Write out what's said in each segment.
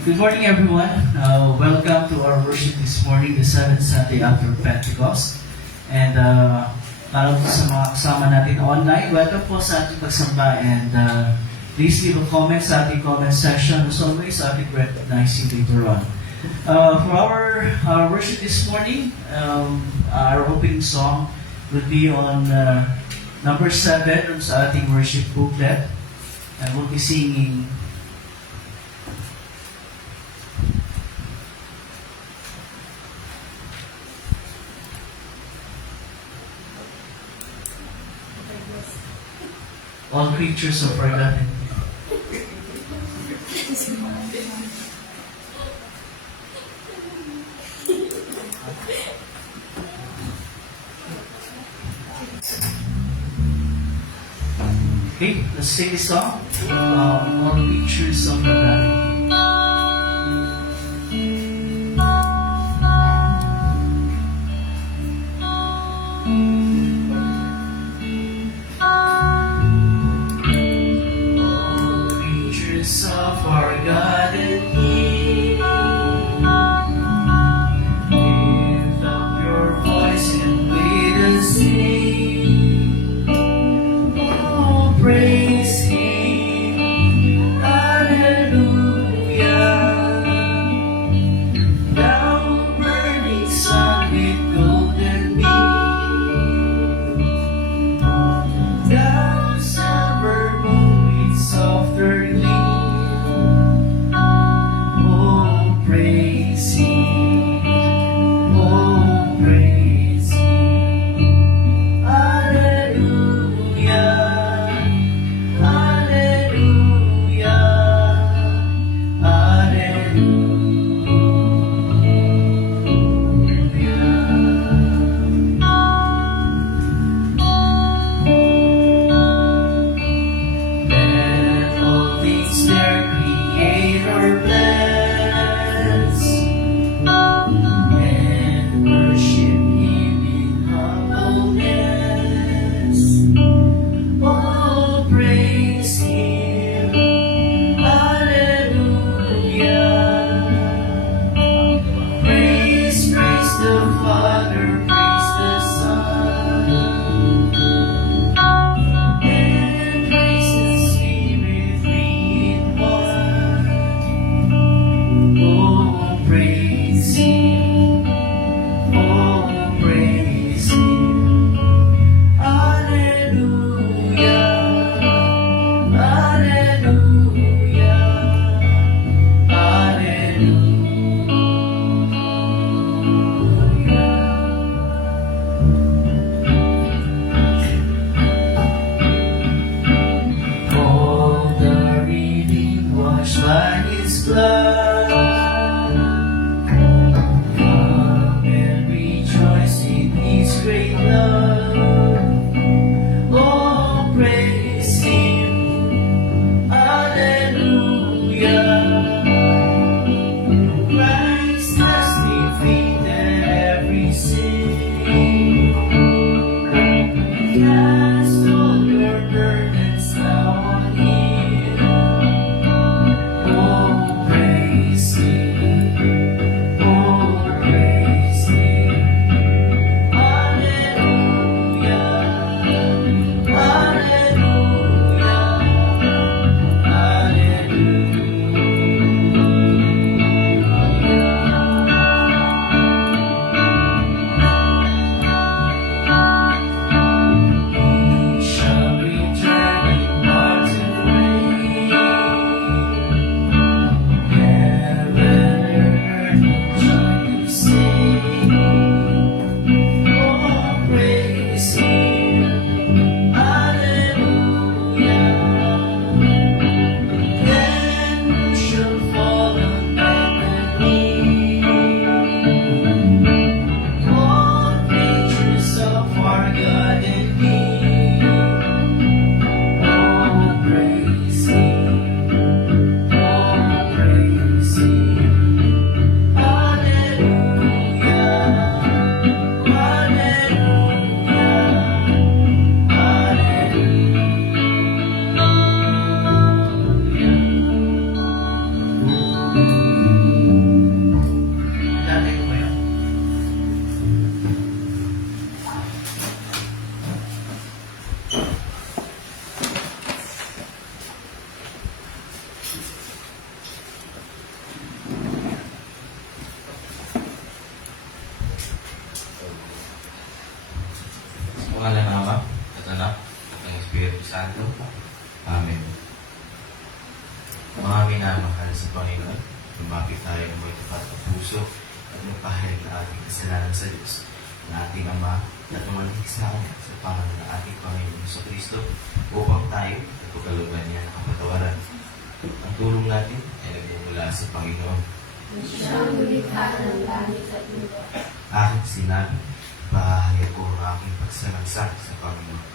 Good morning, everyone. Welcome to our worship this morning, the 7th Sunday after Pentecost. And para po sa mga kasama natin online, welcome po sa ating pagsamba. And please leave a comment sa ating comment section. As always, ating recognizing later on. For our worship this morning, our opening song will be on number 7 sa ating worship booklet. And we'll be singing All Creatures Are Forgotten. Okay, let's sing this song. All Creatures Are Forgotten. Praise Mga minamahal sa Panginoon, lumapit tayo ng may tapat na puso at magpahayag na ating kasalanan sa Diyos, na ating Ama at umalig sa Kanya sa pangalan ng ating Panginoon sa Kristo upang tayo at pagkaluban niya ng kapatawaran. Ang tulong natin ay nagmumula sa Panginoon. Siyang lumikha ng langit at lupa. Aking sinabi, pahahayag ko ang aking pagsalangsang sa Panginoon.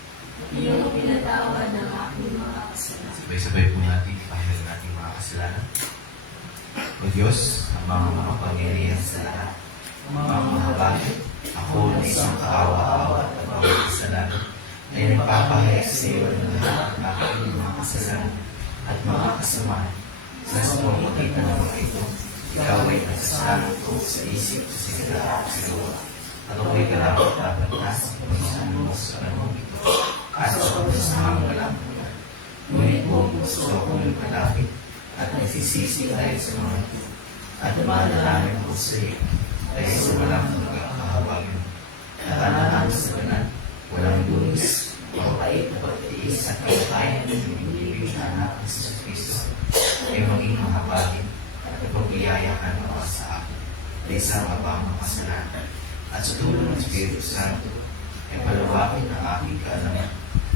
Iyong pinatawad ng aking mga kasalanan. Sabay-sabay po natin ipahayag ng ating mga kasalanan. O Diyos, ang mga makapangyarihan sa lahat, ang mga mahabagin, ako na isang kaawa-awa at mga kasalanan, ay nagpapahayag sa iyo ng lahat ng aking mga kasalanan at mga kasamaan. Sa pamamagitan ng mga ito, ikaw ay nagsasalan ko sa isip, sa sigla at sa gawa. At ako'y karapat-dapat na sa pagsasalan mo sa anong ito at sa pagsasamang walang mula. Ngunit buong gusto akong malapit at nagsisisi tayo sa mga ito. At dumadalamin ko sa iyo dahil sa walang hanggang kahabagan. Nakanahan sa kanan, walang dunis, mapait na pagtiis at kamatayan ng ibig na anak ng Jesus Cristo ay maging mahabagin at pagbiyayakan mo sa akin ay sa mabang makasalanan. At sa tulong ng Espiritu Santo ay palawakin ang aking kaalaman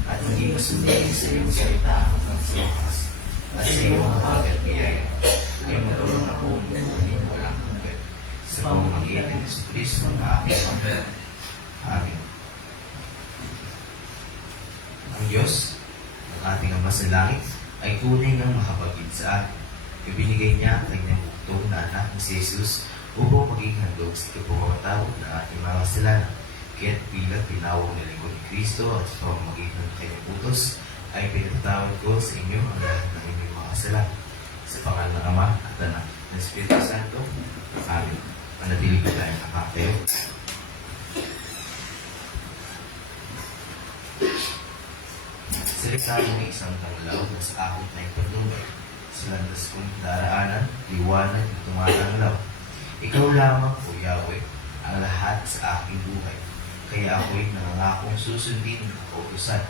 at hindi masundin sa iyong salita hanggang sa wakas. At sa iyong habag at biyaya ay magkaroon akong buhay walang hanggan sa pamamagitan ng Jesu Cristo na aking Panginoon. Amen. Ang Diyos, ang ating Ama sa langit, ay tunay ng makapagid sa atin. Ibinigay niya ang kanyang buktong na anak ni si Jesus upang maging handog sa kapawatawad ng ating mga kasalanan. Kaya't bilang tinawag na lingkod ni Kristo at sa pamamagitan ng kanyang utos, ay pinatatawad ko sa inyo ang lahat ng inyong mga kasalanan. Sa pangalan ng Ama at Anak ng Espiritu Santo. Amen. Manatili ko tayong nakatayo. Salita mo ng isang tanglaw na sa akot na ipagnumbay. Sa landas kong daraanan, liwanag na tumatanglaw. Ikaw lamang, O Yahweh, ang lahat sa aking buhay. Kaya ako'y nangangakong susundin ng kautusan.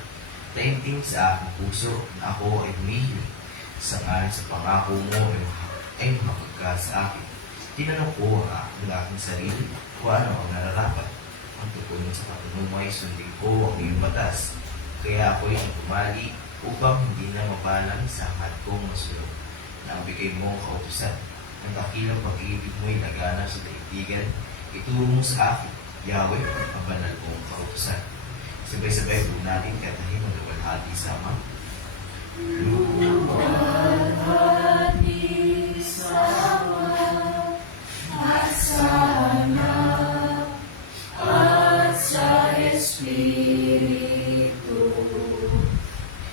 Taimtim sa aking puso na ako ay humihiling. Sangayon sa pangako mo ay makapagka sa akin. Tinanong ko ang aking sarili kung ano ang nararapat. Ang tukunin sa katunumay, sundin ko ang iyong batas. Kaya ako'y nagumali upang hindi na mabalang sa hangad kong masulong. Nagbigay mo ang kautusan. Ang dakilang pag-ibig mo'y laganap sa daigdigan. Ituro mo sa akin, Yahweh, ang banal mong kautusan. Sabay-sabay po natin katahin ang luwalhati sama. Luwalhati sama at sa anak at sa Espiritu,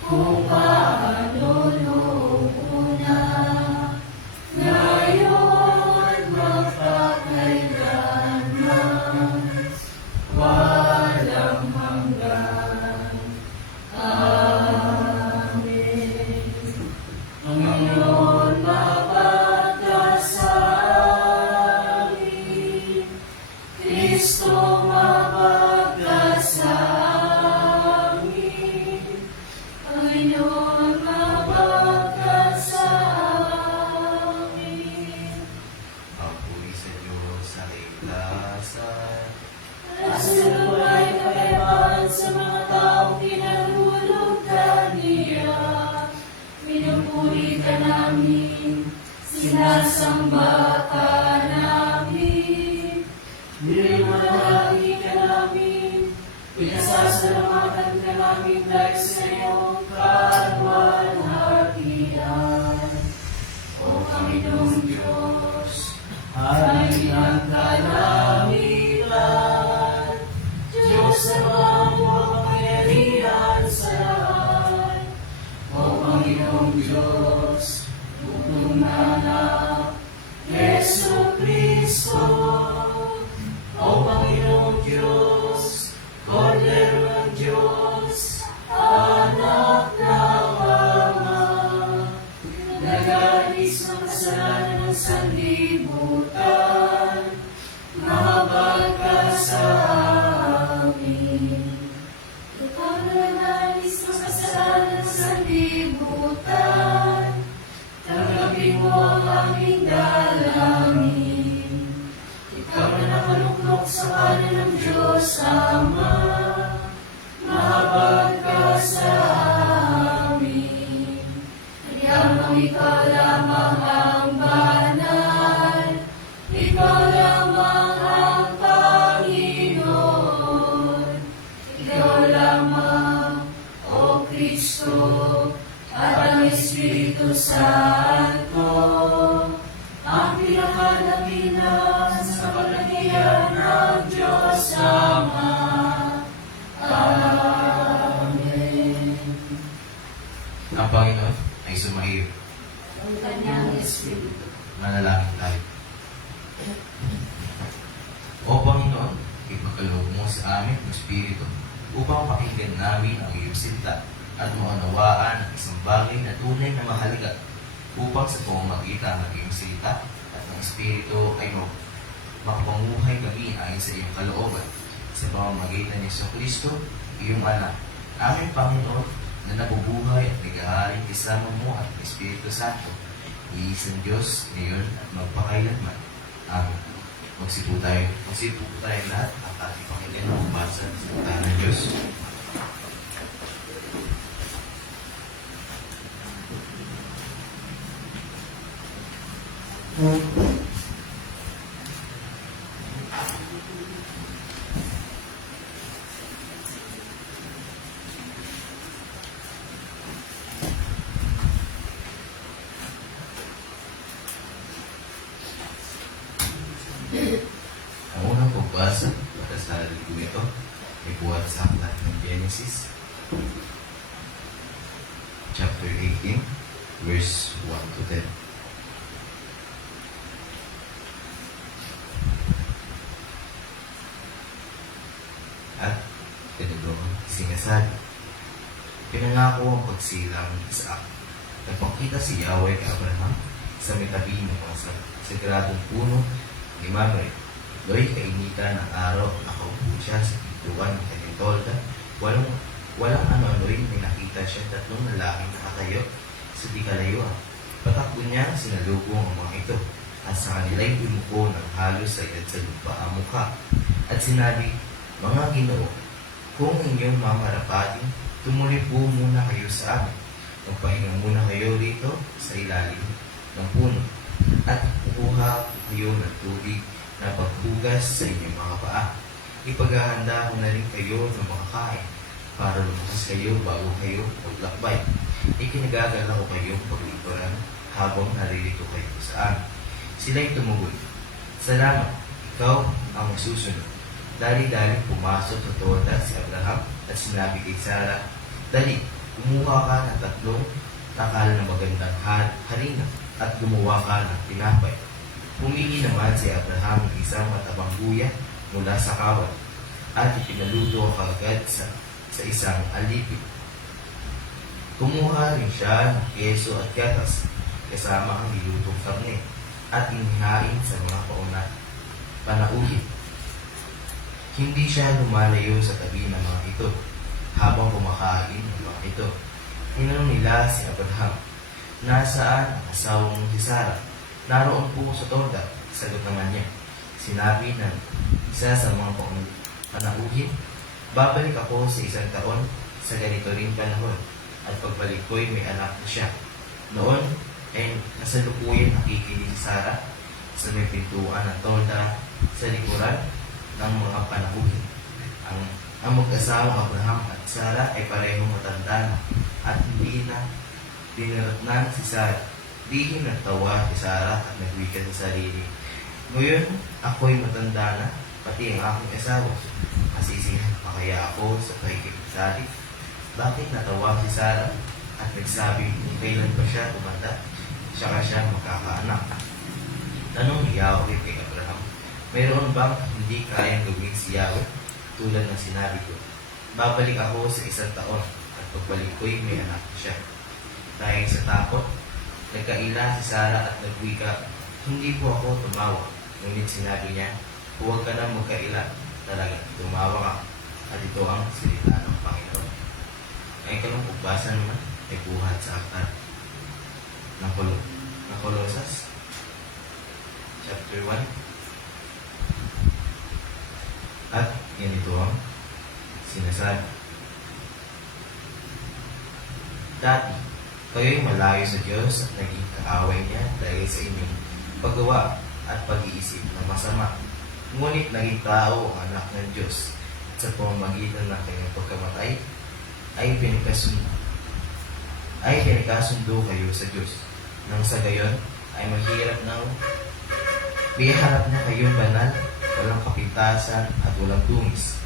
kung paano noong una, ngayon magpakailanman, walang hanggan. Amen. Panginoon, mapagkasabi, Kristo, mapagkasabi, Panginoon, mapagkasabi. Papuri sa Diyos sa ligtasan. At sa lumay kapayapaan sa mga taong kinahulog ka niya. Pinupuri ka namin, sinasamba ka namin. Nilalagi ka namin, pinasasalamatan ka namin dahil sa iyong kaluwalhatian. O Panginoong Diyos, halian ka namin lahat. Diyos na makapangyarihan sa lahat. O Panginoong Diyos, bugtong na anak, Yesu Cristo. O Panginoong Diyos, Kordero ng Diyos, anak ng Ama, nag-aalis ng kasalanan ng sanlibutan, mahabag ka sa amin. Ikaw na nag-aalis ng kasalanan ng sanlibutan, lamang ang banal, ikaw lamang ang Panginoon. Ikaw lamang, O Kristo, at ang Espiritu Santo, ang pinakadakilan sa kalagyan ng Diyos Ama. Amen. Ang Panginoon ay sumaiyo. Ang kanyang Espiritu. Manalangin tayo. O Panginoon, ipagkaloob mo sa amin ang Espiritu upang pakinggan namin ang iyong salita at maunawaan ang isang bagay na tunay na mahalaga upang sa pamamagitan ng iyong salita at ng Espiritu ay makapanguhay kami ayon sa iyong kalooban sa pamamagitan ni Kristo, iyong anak, aming Panginoon na nabubuhay at nag-aaring kasama mo at ng Espiritu Santo, iisang Diyos ngayon at magpakailanman. Amen. Magsipo tayo lahat at ating pakinggan ang basa sa salita ng Diyos. Ang unang pagbasa para sa linggo ito ay buhat sa aklat ng Genesis, chapter 18, verse 1 to 10. At ganito ang sinasabi. Pinangako ang pagsilang ni Isaac. Nagpakita si Yahweh kay Abraham sa may tabi ng mga sagradong puno ni Mamre. Do'y kainitan ng araw at nakaupo siya sa pintuan ng kanyang tolda. Walang ano-ano'y may nakita siya tatlong lalaking nakatayo sa di kalayuan. Patakbo niya sinalubong ang mga ito at sa kanila'y bumuko ng halos sayad sa lupa ang mukha. At sinabi, mga Ginoo, kung inyong mamarapatin, tumuli po muna kayo sa amin. Magpahinga muna kayo rito sa ilalim ng puno at kukuha kayo ng tubig na paghugas sa inyong mga paa. Ipaghahanda ko na rin kayo ng makakain para lumakas kayo bago kayo maglakbay. Ikinagagala ko kayong paglikuran habang naririto kayo sa amin. Sila'y tumugon, salamat, ikaw ang masusunod. Dali-dali pumasok sa tolda si Abraham at sinabi kay Sarah, dali, kumuha ka ng 3 takal na magandang harina at gumawa ka ng tinapay. Pumili naman si Abraham ng isang matabang guya mula sa kawat at ipinaluto kagad sa isang alipin. Kumuha rin siya ng keso at gatas kasama ang nilutong karne at inihain sa mga panauhin. Hindi siya lumalayo sa tabi ng mga ito habang kumakain ng mga ito. Tinanong nila si Abraham, nasaan ang asawang si Sarah? Naroon po sa tolda, sagot naman niya. Sinabi ng isa sa mga panauhin, babalik ako sa 1 taon sa ganito ring panahon at pagbalik ko'y may anak na siya. Noon ay nasalukuyan nakikinig si Sarah sa may pintuan ng tolda sa likuran ng mga panauhin. Ang mag-asawang Abraham at Sarah ay parehong matanda na at hindi na diniratnan si Sarah. Lihim nagtawa si Sarah at nagwika sa sarili. Ngayon, ako'y matanda na, pati ang aking asawa. Masisihan pa kaya ako sa pakikipagsali? Bakit natawa si Sarah at nagsabi kung kailan pa siya tumanda, saka siya magkakaanak? Tanong ni Yahweh kay Abraham, mayroon bang hindi kayang gawin si Yahweh tulad ng sinabi ko? Babalik ako sa 1 taon at pagbalik ko'y may anak siya. Dahil sa takot, nagkaila si Sarah at nagwika, hindi po ako tumawa. Ngunit sinabi niya, huwag ka na magkaila. Talaga, tumawa ka. At ito ang salita ng Panginoon. Ang ikalong pagbasa naman ay buhat sa aklat ng Colosas, chapter 1. At ganito ang sinasabi. Dati, Kayo'y malayo sa Diyos at naging kaaway niya dahil sa inyong paggawa at pag-iisip na masama. Ngunit naging tao ang anak ng Diyos at sa pamamagitan ng kanyang pagkamatay ay pinagkasundo kayo sa Diyos. Nang sa gayon ay may harap na kayong banal, walang kapintasan at walang dungis.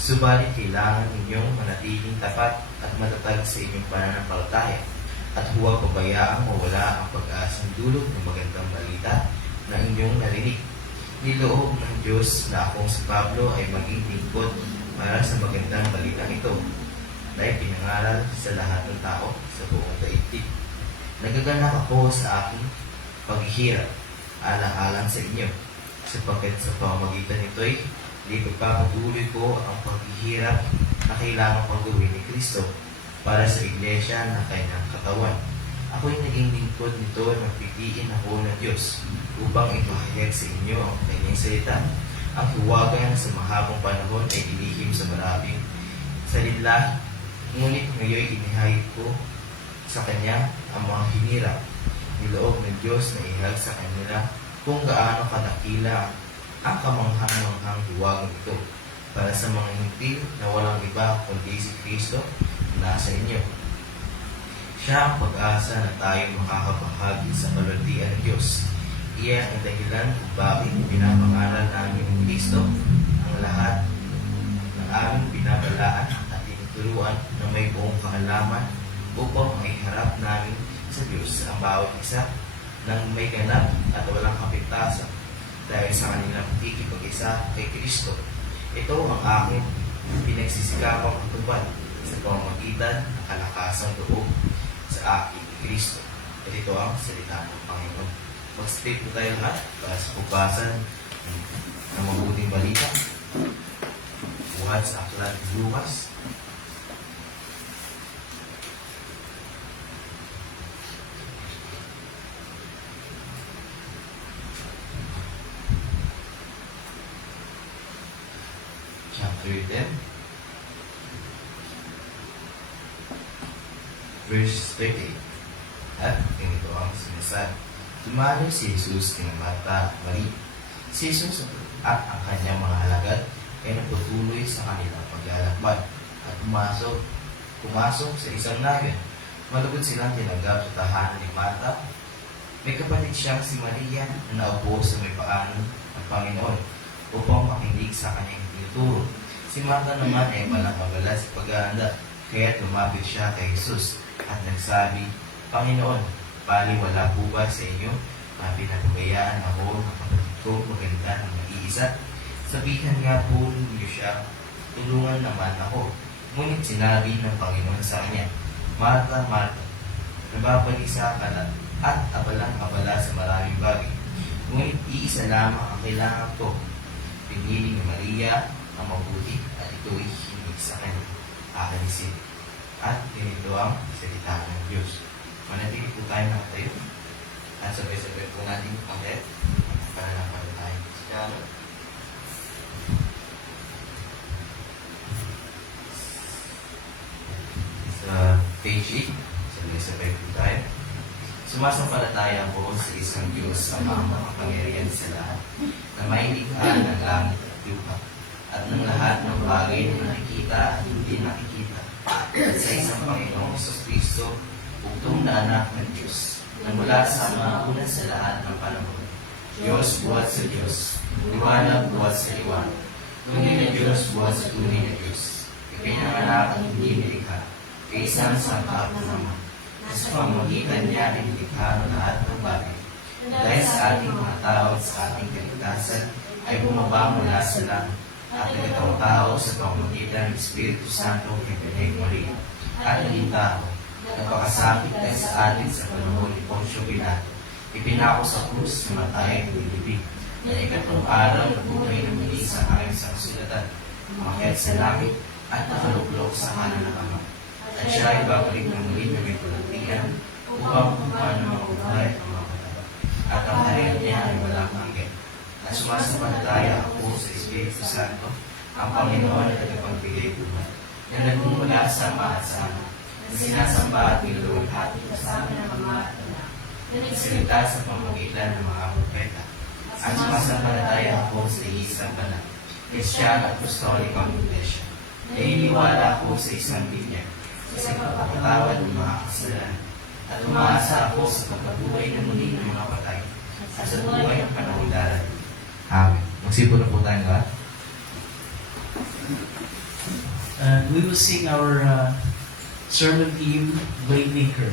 Subalit kailangan ninyong manatiling tapat at matatag sa inyong pananampalataya at huwag pabayaang mawala ang pag-asang dulot ng magandang balita na inyong narinig. Niloob ng Diyos na akong si Pablo ay maging lingkod para sa magandang balita ito na ipinangaral sa lahat ng tao sa buong daigdig. Nagaganap ako sa aking paghihirap alang-alang sa inyo, sapagkat sa pamamagitan nito'y ipagpapatuloy ko ang paghihirap na kailangan pang gawin ni Kristo para sa iglesia na kanyang katawan. Ako'y naging lingkod nito na pitiin ako ng Diyos upang ipahayag sa inyo ang kanyang salita. Ang huwagan sa mahabang panahon ay dilihim sa maraming salita, ngunit ngayon inihayag ko sa kanya ang mga hinirap. Niloob ng Diyos na ihag sa kanila kung gaano kadakila ang kamanghang-manghang huwagan ito para sa mga hintil na walang iba kundi si Kristo na nasa inyo. Siya ang pag-asa na tayo makakabahagi sa kalwalhatian ng Diyos. Iyan ang dahilan kung bakit pinapangaral namin ng Kristo ang lahat ng aming binabalaan at tinuturuan na may buong kaalaman upang maiharap namin sa Diyos ang bawat isa ng may ganap at walang kapintasan dahil sa kanilang pakikipag-isa kay Kristo. Ito ang aking pinagsisikapang patupad sa pamamagitan ng kalakasang loob sa aking Kristo. At ito ang salita ng Panginoon. Mag-stay po tayo lahat para sa pagbasan ng mabuting balita. Buhat sa aklat ng Lucas. Chapter 10, verse 38. At ganito ang sinasabi. Dumalo si Jesus kina Marta at Maria. Si Jesus at ang kanyang mga halagad ay nagpatuloy sa kanilang paglalakbay at pumasok sa isang nayon. Malugod silang tinanggap sa tahanan ni Marta. May kapatid siyang si Maria na naupo sa may paanan ng Panginoon upang makinig sa kanyang tinuturo. Si Marta naman ay malakabala sa paghahanda, kaya lumapit siya kay Jesus at nagsabi, Panginoon, baliwala po ba sa inyo na pinapabayaan ako ng kapatid ko maganda ng mag-iisa? Sabihan nga po ninyo siya, tulungan naman ako. Ngunit sinabi ng Panginoon sa kanya, Marta, Marta, nababalisa ka na at abalang-abala sa maraming bagay. Ngunit iisa lamang ang kailangan ko. Pinili ni Maria ang mabuti at ito'y hindi sa kanya akalisin. At ganito ang salita ng Diyos. Manatili po tayo nakatayo at sabay-sabay po natin pakit para napalatay. Salamat. Sa page 8, sabay-sabay po tayo. Sumasampalataya ako sa isang Diyos sa mga makapangyarihan sa lahat na may likha ng langit at lupa at ng lahat ng bagay na nakikita at hindi nakikita at sa isang Panginoong Kristo, bugtong na anak ng Diyos na mula sa mga una sa lahat ng panahon. Diyos buhat sa Diyos, liwanag buhat sa liwanag, tunay na Diyos buhat sa tunay na Diyos, ipinanganak at hindi nilikha, kaisang sangkap naman. Sa pamamagitan niya ay nilikha ng lahat ng bagay. Dahil sa ating mga tao at sa ating kaligtasan ay bumaba mula sa langit at nagkatawang tao sa pamamagitan ng Espiritu Santo kay Birheng Maria at naging tao. Nagpakasakit tayo sa atin sa panahon ni Poncio Pilato. Ipinako sa krus na matay ng libig. Na ikatlong araw na buhay ng muli sa aking sangsulatan. Umakyat sa langit at nakaluklok sa kanan ng Ama. At siya ay babalik ng muli na may kalagtian upang kumpaan ng mga buhay at mga patay. At ang harian niya ay walang hanggan. At sumasampalataya ako sa Espiritu Santo, ang Panginoon at tagapagbigay buhay, na nagmumula sa Ama at sa Anak, na sinasamba at niluluwalhati kasama ng mga anak. nagsalita sa pamamagitan ng mga propeta. At sumasampalataya ako sa isang banal, Kristiyan at Apostolikong Iglesia. Naniniwala ako sa isang binyag, sa pagpapatawad ng mga kasalanan, at umaasa ako sa pagkabuhay ng muli ng mga patay, at sa buhay ng panahon darating. Amen. Magsipon na po tayo lahat. And we will sing our sermon hymn, Waymaker.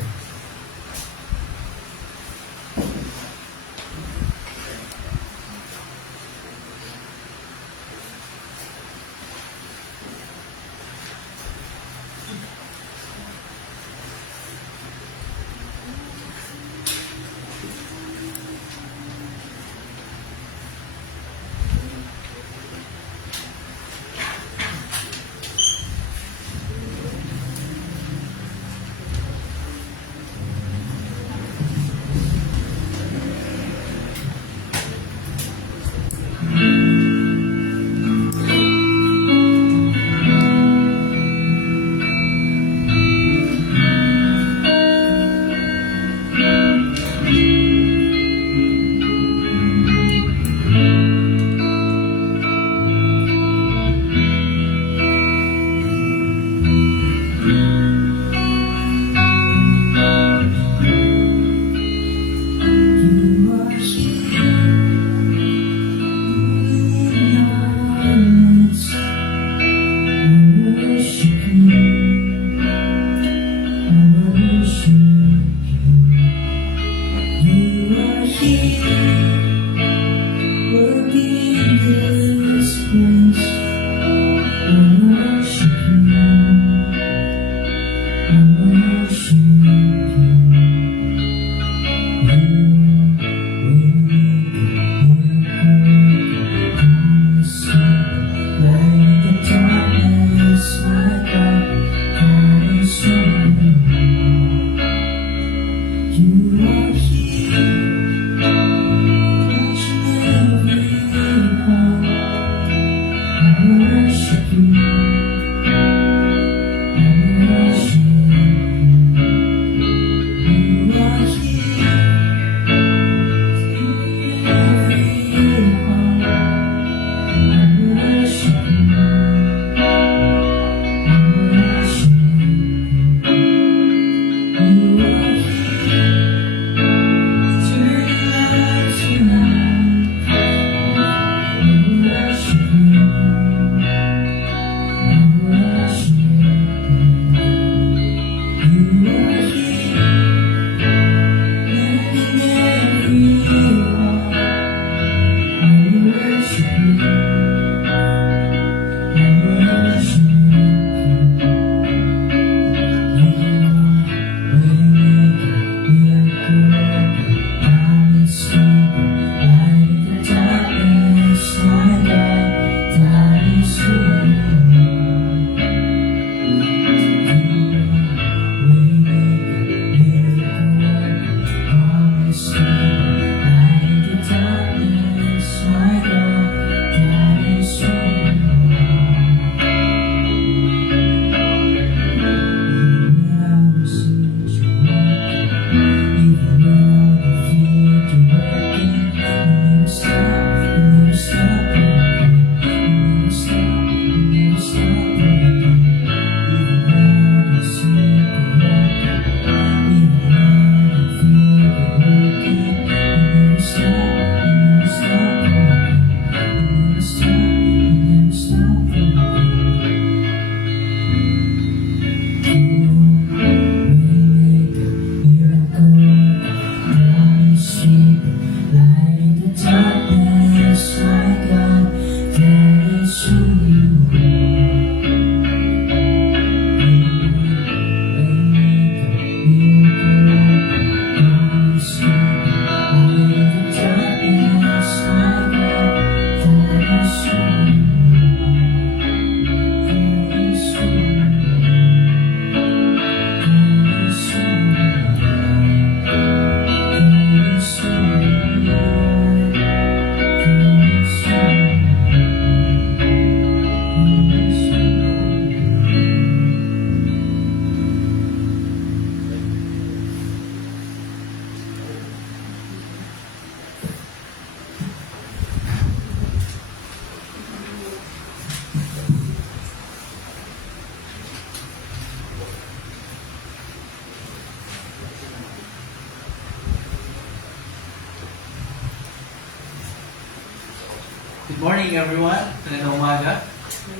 Good morning, everyone. Magandang umaga.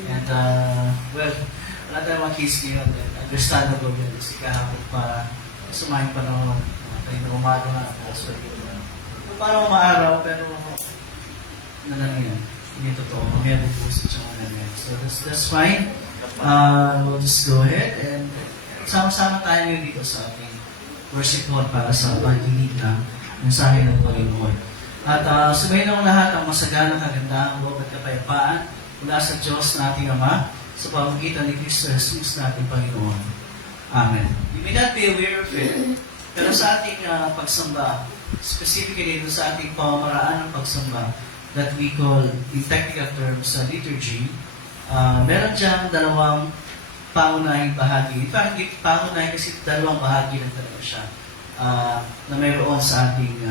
And, well, wala tayong mga kids ngayon. Understandable yun. Kasi kahapon pa, sumahin pa ng kanina umaga nga. So, parang umaaraw, pero na lang yan. Hindi totoo. Mamaya deposit siya mga yan. So, that's fine. We'll just go ahead and sama-sama tayo ngayon dito sa ating worship hall para sa pagdinig ng mensahe ng Panginoon. At sabayin ng lahat ang masagalang kagandahan, loob at kapayapaan mula sa Diyos na ating Ama sa pamamagitan ni Kristo Jesus na ating Panginoon. Amen. You may not be aware of it, pero sa ating pagsamba, specifically dito sa ating pamamaraan ng pagsamba that we call, in technical terms, liturgy, meron diyang dalawang pangunahing bahagi. In fact, hindi pangunahin kasi dalawang bahagi lang talaga siya na mayroon sa ating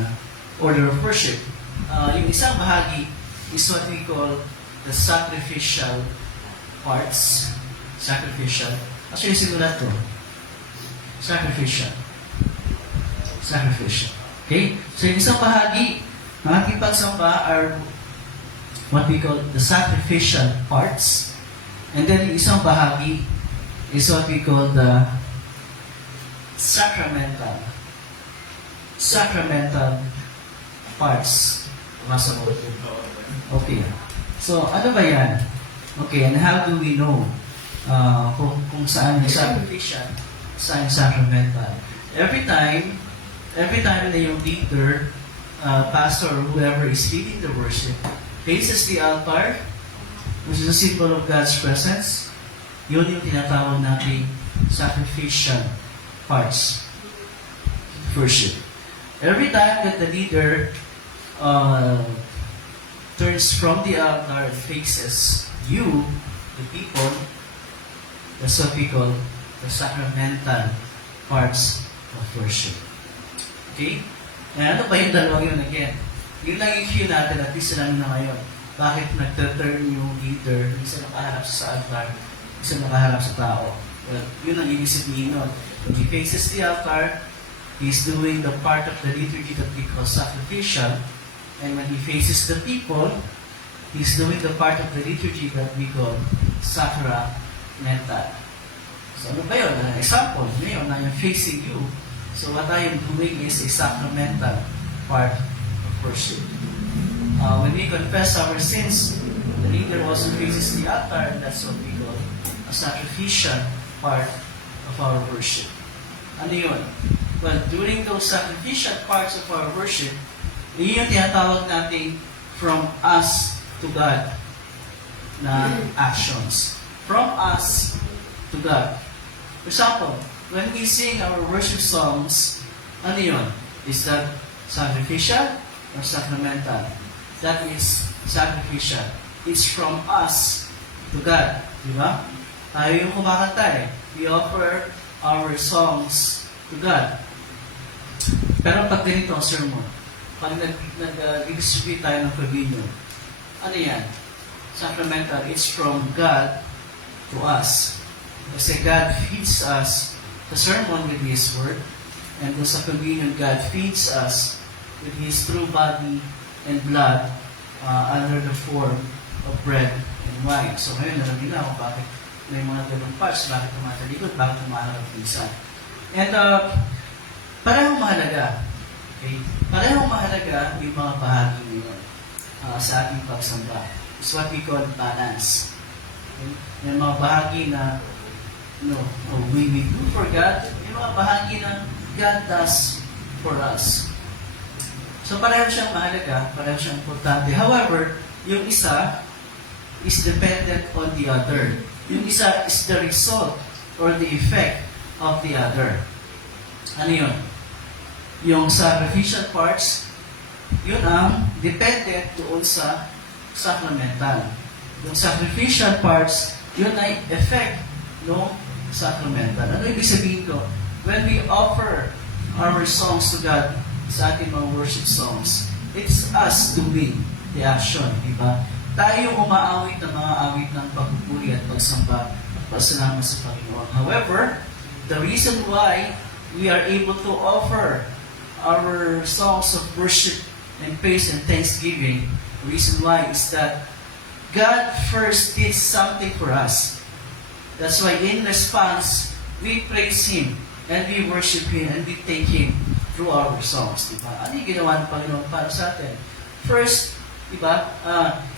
order of worship. Yung isang bahagi is what we call the sacrificial parts. Sacrificial. Actually, simulat to. Sacrificial. Sacrificial. Okay? So, yung isang bahagi ng ating pagsamba are what we call the sacrificial parts. And then, yung isang bahagi is what we call the sacramental parts. Masa mo. Okay. So, ano ba yan? Okay, and how do we know kung saan yung sacrificial, saan yung sacramental? Every time na yung leader, pastor, or whoever is leading the worship, faces the altar, which is a symbol of God's presence, yun yung tinatawag natin sacrificial parts worship. Every time that the leader turns from the altar and faces you, the people, that's what we call the sacramental parts of worship. Okay? And ano ba yung dalawang yun again? Yun lang yung cue natin at least lang na ngayon. Bakit nagtaturn yung leader, isa nakaharap sa altar, isa nakaharap sa tao? Well, yun ang ibig sabihin nun. When he faces the altar, he's doing the part of the liturgy that we call sacrificial. And when he faces the people, he's doing the part of the liturgy that we call sacramental. So ano ba yun? An example, ngayon, I am facing you. So what I am doing is a sacramental part of worship. When we confess our sins, the leader also faces the altar, and that's what we call a sacrificial part of our worship. Ano yun? Well, during those sacrificial parts of our worship, yun yung tinatawag natin from us to God na actions. From us to God. For example, when we sing our worship songs, ano yun? Is that sacrificial or sacramental? That is sacrificial. It's from us to God. Di ba? Tayo yung kumakanta eh. We offer our songs to God. Pero pag ganito ang sermon, pag nag-distribute tayo ng communion, ano yan? Sacramental, it's from God to us. Kasi God feeds us the sermon with His Word, and sa communion, God feeds us with His true body and blood under the form of bread and wine. So ngayon, alam niyo na kung bakit may mga ganong parts, bakit tumatalikod, bakit tumaharap minsan. And parehong mahalaga. Okay? Parehong mahalaga yung mga bahagi ngayon sa ating pagsamba. It's what we call balance. Okay? Yung mga bahagi na we do for God, yung mga bahagi na God does for us. So pareho siyang mahalaga, pareho siyang importante. However, yung isa is dependent on the other. Yung isa is the result or the effect of the other. Ano yun? Yung sacrificial parts, yun ang dependent doon sa sacramental. Yung sacrificial parts, yun ay effect ng sacramental. Ano ibig sabihin ko? When we offer our songs to God sa ating mga worship songs, it's us doing the action, diba? Tayo yung umaawit ng mga awit ng pagpupuri at pagsamba at pasalamat sa Panginoon. However, the reason why we are able to offer our songs of worship and praise and thanksgiving, the reason why is that God first did something for us. That's why in response, we praise Him and we worship Him and we thank Him through our songs. Diba? Ano yung ginawa ng Panginoon para sa atin? First, diba,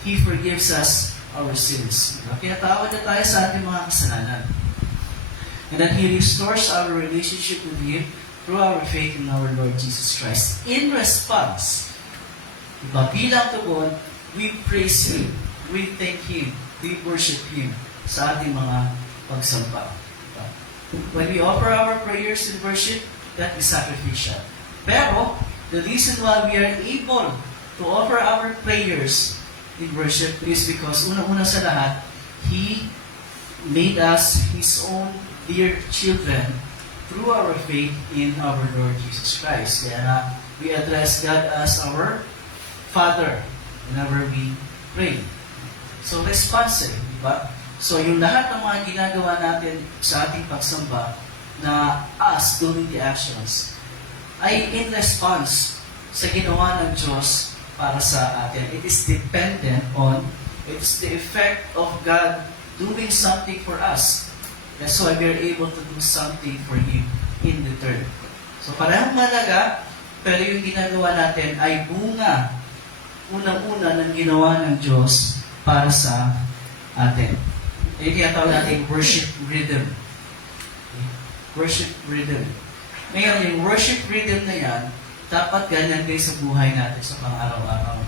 He forgives us our sins. Diba? Pinatawad na tayo sa ating mga kasalanan. And then He restores our relationship with Him through our faith in our Lord Jesus Christ. In response, diba, bilang tugon, we praise Him, we thank Him, we worship Him sa ating mga pagsamba. Diba? When we offer our prayers in worship, that is sacrificial. Pero, the reason why we are able to offer our prayers in worship is because, unang-una sa lahat, He made us His own dear children through our faith in our Lord Jesus Christ. Kaya we address God as our Father whenever we pray. So, responsive, di ba? So, yung lahat ng mga ginagawa natin sa ating pagsamba na us doing the actions ay in response sa ginawa ng Diyos para sa atin. It is dependent on, it is the effect of God doing something for us. That's why we are able to do something for Him in return. So, parehong malaga, pero yung ginagawa natin ay bunga, unang-una ng ginawa ng Diyos para sa atin. Yung tinatawag natin worship rhythm. Worship rhythm. Ngayon, yung worship rhythm na yan, dapat ganyan din sa buhay natin sa pang-araw-araw.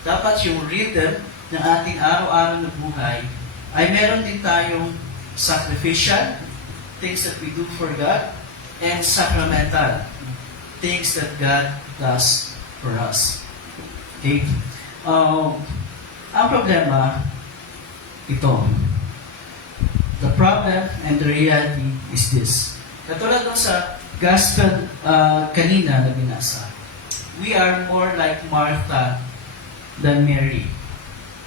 Dapat yung rhythm ng ating araw-araw na buhay ay meron din tayong sacrificial, things that we do for God, and sacramental, things that God does for us. Okay? Ang problema, ito. The problem and the reality is this. Katulad nung sa gospel kanina na binasa, we are more like Martha than Mary.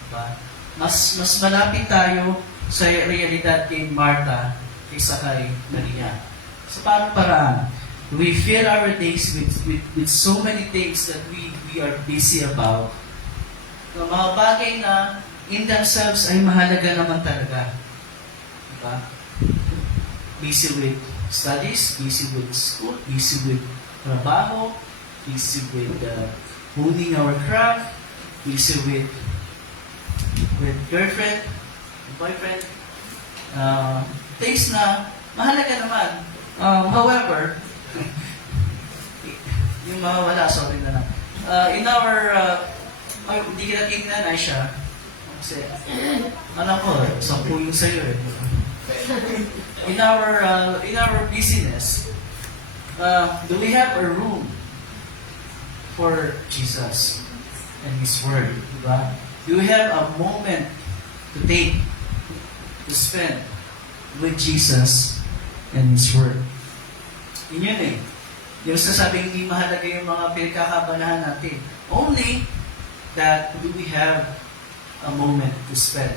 Diba? Mas malapit tayo sa realidad kay Martha kaysa kay Maria. So, paano paraan? We fill our days with so many things that we are busy about. So, mga bagay na in themselves ay mahalaga naman talaga. Diba? Busy with studies, busy with school, busy with trabaho, busy with honing our craft, busy with girlfriend, boyfriend, things na mahalaga naman. However, yung mga wala, sorry na lang. In our, hindi kita tingnan ay siya. Kasi, alam ko, 10 yung sa'yo eh. In our business, do we have a room for Jesus and His Word? Diba? Do we have a moment to take, to spend with Jesus and His Word? Yun eh. Yung sasabing hindi mahalaga yung mga pinagkakabanahan natin. Only that do we have a moment to spend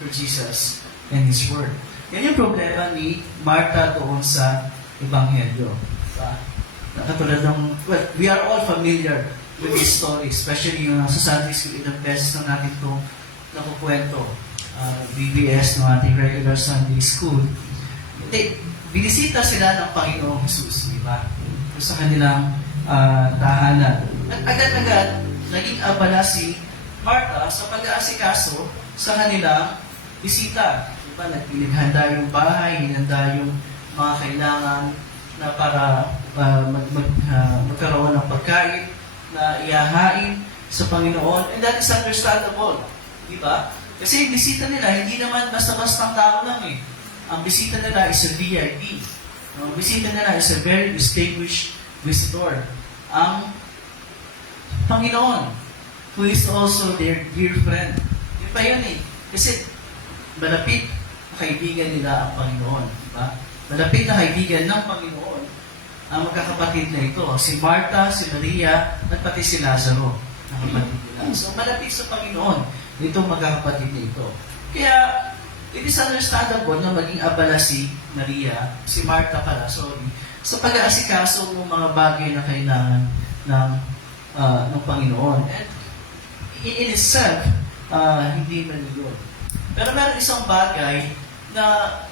for Jesus and His Word. Yan yung problema ni Martha doon sa Ebanghelyo. Katulad ng, well, we are all familiar with this story, especially yung sa Sunday School, ilang beses na natin itong nakukwento. BBS ng ating regular Sunday School. Binisita sila ng Panginoong Jesus, di ba? Sa kanilang tahanan. At agad-agad, naging abala si Martha sa pag-aasikaso sa kanilang bisita. Diba? Naghanda yung bahay, hinanda yung mga kailangan na para magkaroon ng pagkain na ihahain sa Panginoon. And that is understandable. Diba? Kasi yung bisita nila, hindi naman basta-bastang tao lang eh. Ang bisita nila is a VIP. Ang bisita nila is a very distinguished visitor. Ang Panginoon, who is also their dear friend. Yun pa yun eh. Kasi malapit na kaibigan nila ang Panginoon. Diba? Malapit na kaibigan ng Panginoon ang magkakapatid na ito. Si Martha, si Maria, at pati si Lazaro, ang kapatid nila. So malapit sa Panginoon itong magkakapatid na ito. Kaya, it is understandable na maging abala si Maria, si Martha pala, sorry, sa pag-aasikaso ng mga bagay na kailangan ng Panginoon. And in itself, hindi mali yun. Pero meron isang bagay na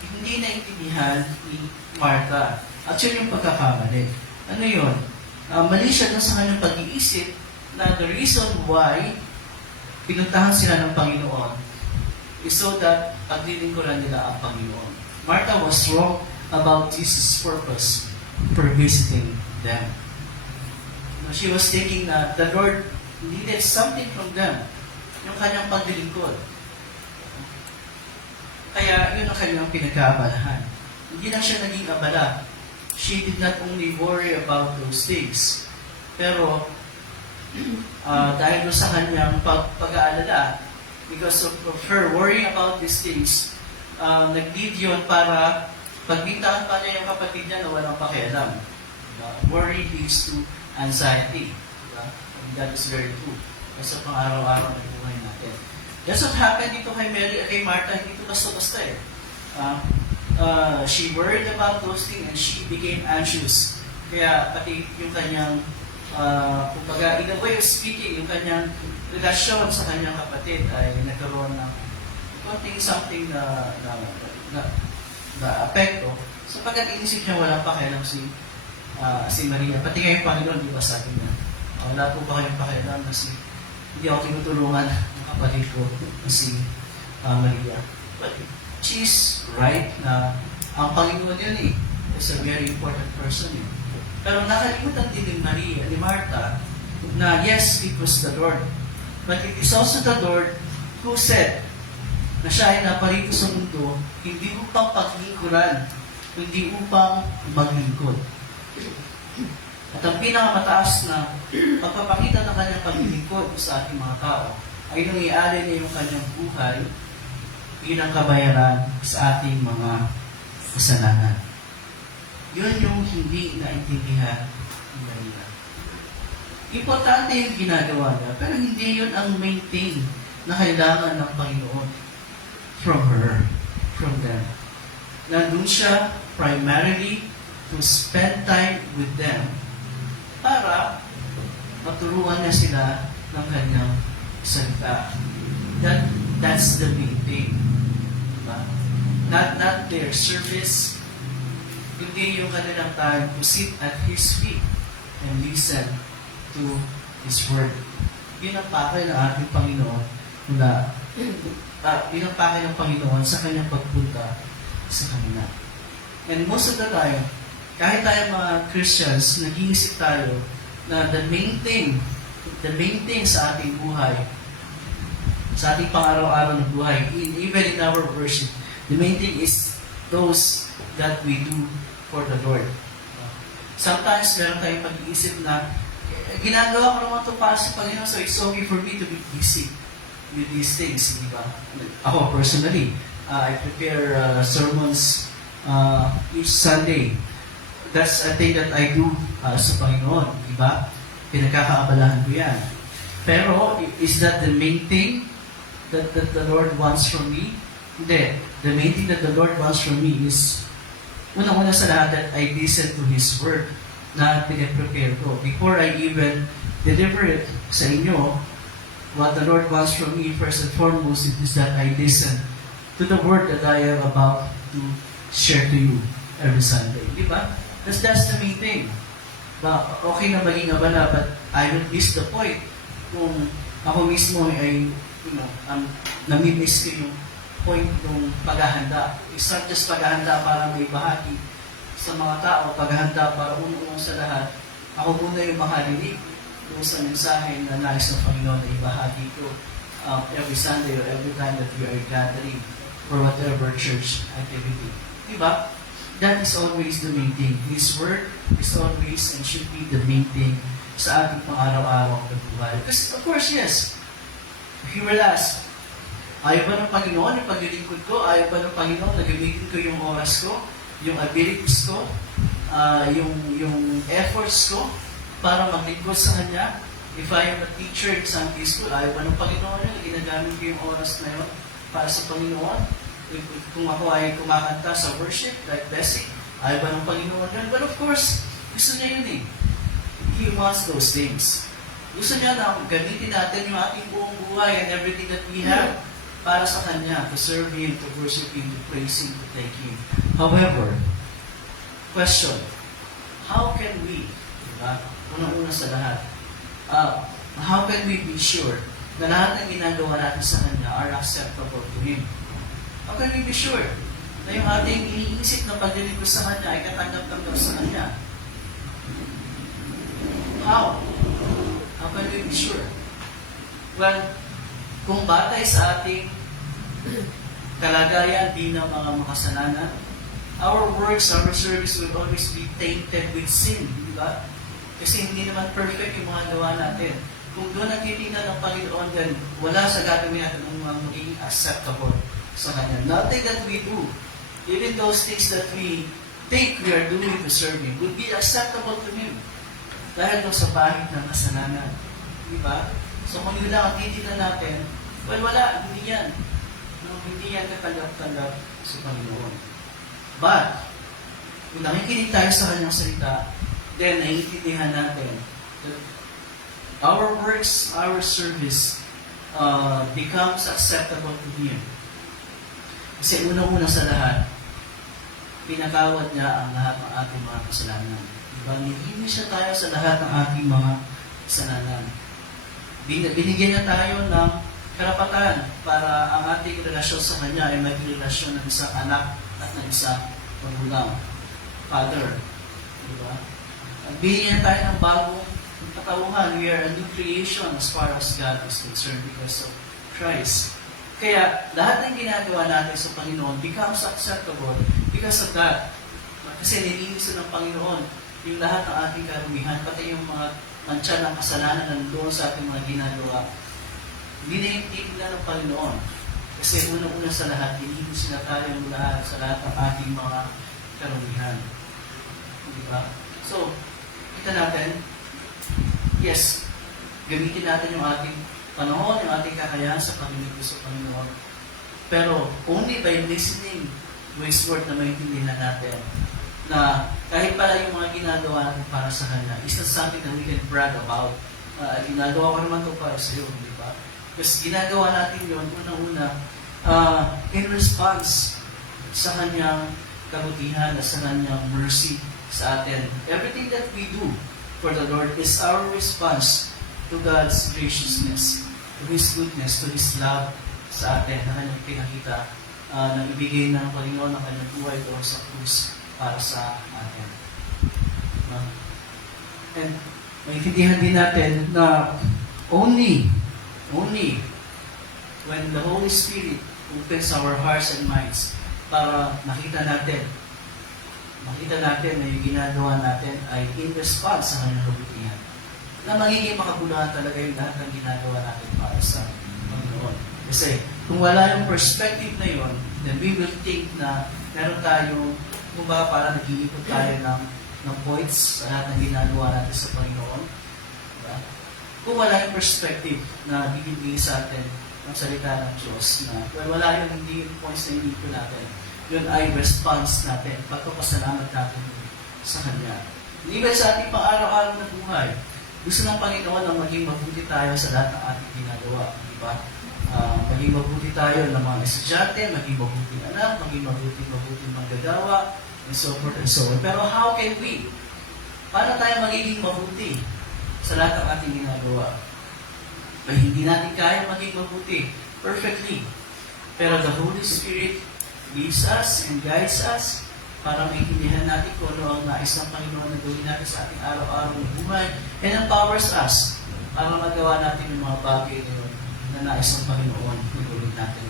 hindi naintindihan ni Martha. At yun yung pagkakamali. Ano yun? Mali siya dun sa kanyang pag-iisip na the reason why pinuntahan sila ng Panginoon is so that paglilingkuran nila ang Panginoon. Martha was wrong about Jesus' purpose for visiting them. She was thinking that the Lord needed something from them, yung kanyang paglilingkod. Kaya yun ang kanyang pinagkaabalahan. Hindi lang siya naging abala. She did not only worry about those things, pero dahil sa kanyang pag-aalala, because of her worrying about these things, nag-lead yun para pagbintaan pa niya yung kapatid niya na walang pakialam. Worry leads to anxiety. And that is very true. Kasi pang-araw-araw na buhay natin. That's what happened dito kay Martha. Hindi ito basta-basta eh. She worried about those things and she became anxious. Kaya pati yung kanyang, kumbaga, in a way of speaking, yung kanyang relasyon sa kanyang kapatid ay nagkaroon ng something na apekto. Sapagkat inisip niya walang pakialam si Maria. Pati ngayong Panginoon, di ba sabi niya, wala po ba kayong pakialam na hindi ako tinutulungan ng kapatid ko na si Maria. But she's right na ang Panginoon yun is a very important person eh. Pero nakalimutan din ni Martha, na yes, it was the Lord. But it is also the Lord who said na siya ay naparito sa mundo, hindi upang paglingkuran, hindi upang maglingkod. At ang pinakamataas na pagpapakita ng kanyang paglilingkod sa ating mga tao ay nung ialin niya yung kanyang buhay bilang kabayaran sa ating mga kasalanan. Yun yung hindi naintindihan ni Maria. Importante yung ginagawa niya, pero hindi yun ang main thing na kailangan ng Panginoon from her, from them. Nandun siya primarily to spend time with them para maturuan niya sila ng kanyang salita. That's the main thing. Diba? Not their service, hindi yung kanilang time to sit at His feet and listen to His Word. Yun ang pakay ng ating Panginoon mula yun ang pakay ng Panginoon sa kanyang pagpunta sa kanila. And most of the time, kahit tayo mga Christians, nag-iisip tayo na the main thing sa ating buhay, sa ating pang-araw-araw na buhay, even in our worship, the main thing is those that we do for the Lord. Sometimes, meron tayong pag-iisip na, ginagawa ko naman ito para sa Panginoon, so it's okay for me to be busy with these things, di ba? Ako, personally, I prepare sermons each Sunday. That's a thing that I do sa Panginoon, di ba? Pinagkakaabalahan ko yan. Pero, is that the main thing that the Lord wants from me? Hindi. The main thing that the Lord wants from me is, unang-una sa lahat, that I listen to His Word na pinaprepare ko. Before I even deliver it sa inyo, what the Lord wants from me, first and foremost, is that I listen to the Word that I am about to share to you every Sunday. Di ba? That's the main thing. Okay na maging abala, but I will miss the point kung ako mismo ay, nami-miss ko yung point ng paghahanda. It's not just paghahanda para may bahagi sa mga tao, paghahanda para unang sa lahat, ako muna yung makarinig doon sa mensahe na nais ng Panginoon na ibahagi ko every Sunday or every time that we are gathering for whatever church activity. Diba? That is always the main thing. His Word is always and should be the main thing sa ating pang-araw-araw na buhay. Because, of course, yes, if you will ask, ayaw ba ng Panginoon yung paglilingkod ko? Ayaw ba ng Panginoon na gamitin ko yung oras ko, yung abilities ko, yung efforts ko para maglingkod sa Kanya? If I am a teacher in Sunday school, ayaw ba ng Panginoon yun? Ginagamit ko yung oras na yun para sa Panginoon? Kung ako ay kumakanta sa worship, like blessing, ayaw ba ng Panginoon yun? But of course, gusto niya yun eh. He wants those things. Gusto niya na gamitin natin yung ating buong buhay and everything that we have para sa Kanya, to serve Him, to worship Him, to praise Him, to thank Him. However, question, how can we, diba? Unang-una sa lahat, how can we be sure na lahat ng ginagawa natin sa Kanya are acceptable to Him? How can we be sure na yung ating iniisip na paglilingkod sa Kanya ay katanggap-tanggap sa Kanya? How? How can we be sure? Well, kung batay sa ating kalagayan bilang mga makasalanan, our works, our service will always be tainted with sin, di ba? Kasi hindi naman perfect yung mga gawa natin. Kung doon ang titingnan ng Panginoon, then wala sa gagawin natin ang mga magiging acceptable sa Kanya. Nothing that we do, even those things that we think we are doing to serve Him, will be acceptable to Him. Dahil doon sa pahit ng kasalanan. Di ba? So kung yun lang ang titingnan natin, well, wala, hindi yan. No, hindi yan katanggap-tanggap sa Panginoon. But, kung nakikinig tayo sa Kanyang salita, then naiintindihan natin that our works, our service becomes acceptable to Him. Kasi unang-una sa lahat, pinatawad niya ang lahat ng ating mga kasalanan. Diba? Nilinis siya tayo sa lahat ng ating mga kasalanan. Binigyan niya tayo ng karapatan para ang ating relasyon sa Kanya ay maging relasyon ng isang anak at ng isang magulang. Father. Diba? Binigyan tayo ng bagong katauhan. We are a new creation as far as God is concerned because of Christ. Kaya lahat ng ginagawa natin sa Panginoon becomes acceptable because of that. Kasi nilinis ng Panginoon yung lahat ng ating karumihan, pati yung mga mantsa ng kasalanan nandoon sa ating mga ginagawa. Hindi na yung titignan ng Panginoon. Kasi unang-una sa lahat, nilinis na tayo ng lahat sa lahat ng ating mga karumihan. Diba? So, kita natin, yes, gamitin natin yung ating panahon, yung ating kakayahan sa pag-inigos sa Panginoon. Pero, only by listening to His Word na maintindihan natin na kahit pala yung mga ginagawa natin para sa Kanya, is not something that we can brag about. Ginagawa ko naman ito para sa iyo, di ba? Kasi ginagawa natin yun, unang-una, in response sa Kanyang kabutihan, sa Kanyang mercy sa atin. Everything that we do for the Lord is our response to God's graciousness, to His goodness, to His love sa atin, na Kanyang pinakita na ibigay ng Panginoon ang Kanyang buhay doon sa krus para sa atin. And maintindihan din natin na only when the Holy Spirit opens our hearts and minds para makita natin na yung ginagawa natin ay in response sa kanyang kabutihan. Na magiging makabuluhan talaga yung lahat ng ginagawa natin para sa Panginoon. Kasi kung wala yung perspective na yun, then we will think na meron tayong, kung ba parang nag-iikot tayo ng points sa lahat ng ginagawa natin sa Panginoon. Diba? Kung wala yung perspective na bibigay sa atin ng salita ng Diyos, na wala yung hindi yung points na inikot natin, yun ay response natin, pagpapasalamat natin sa Kanya. Even sa ating pang-araw-araw na buhay, gusto ng Panginoon na maging mabuti tayo sa lahat ng ating ginagawa. Diba? Maging mabuti tayo ng mga estudyante, maging mabuti anak, maging mabuti manggagawa, and so forth and so on. Pero how can we? Paano tayo magiging mabuti sa lahat ng ating ginagawa? Ay, hindi natin kaya maging mabuti perfectly. Pero the Holy Spirit leads us and guides us para maintindihan natin kung ano ang nais ng Panginoon na gawin natin sa ating araw-araw na buhay, and empowers us para magawa natin yung mga bagay na yun na nais ng Panginoon na gawin natin.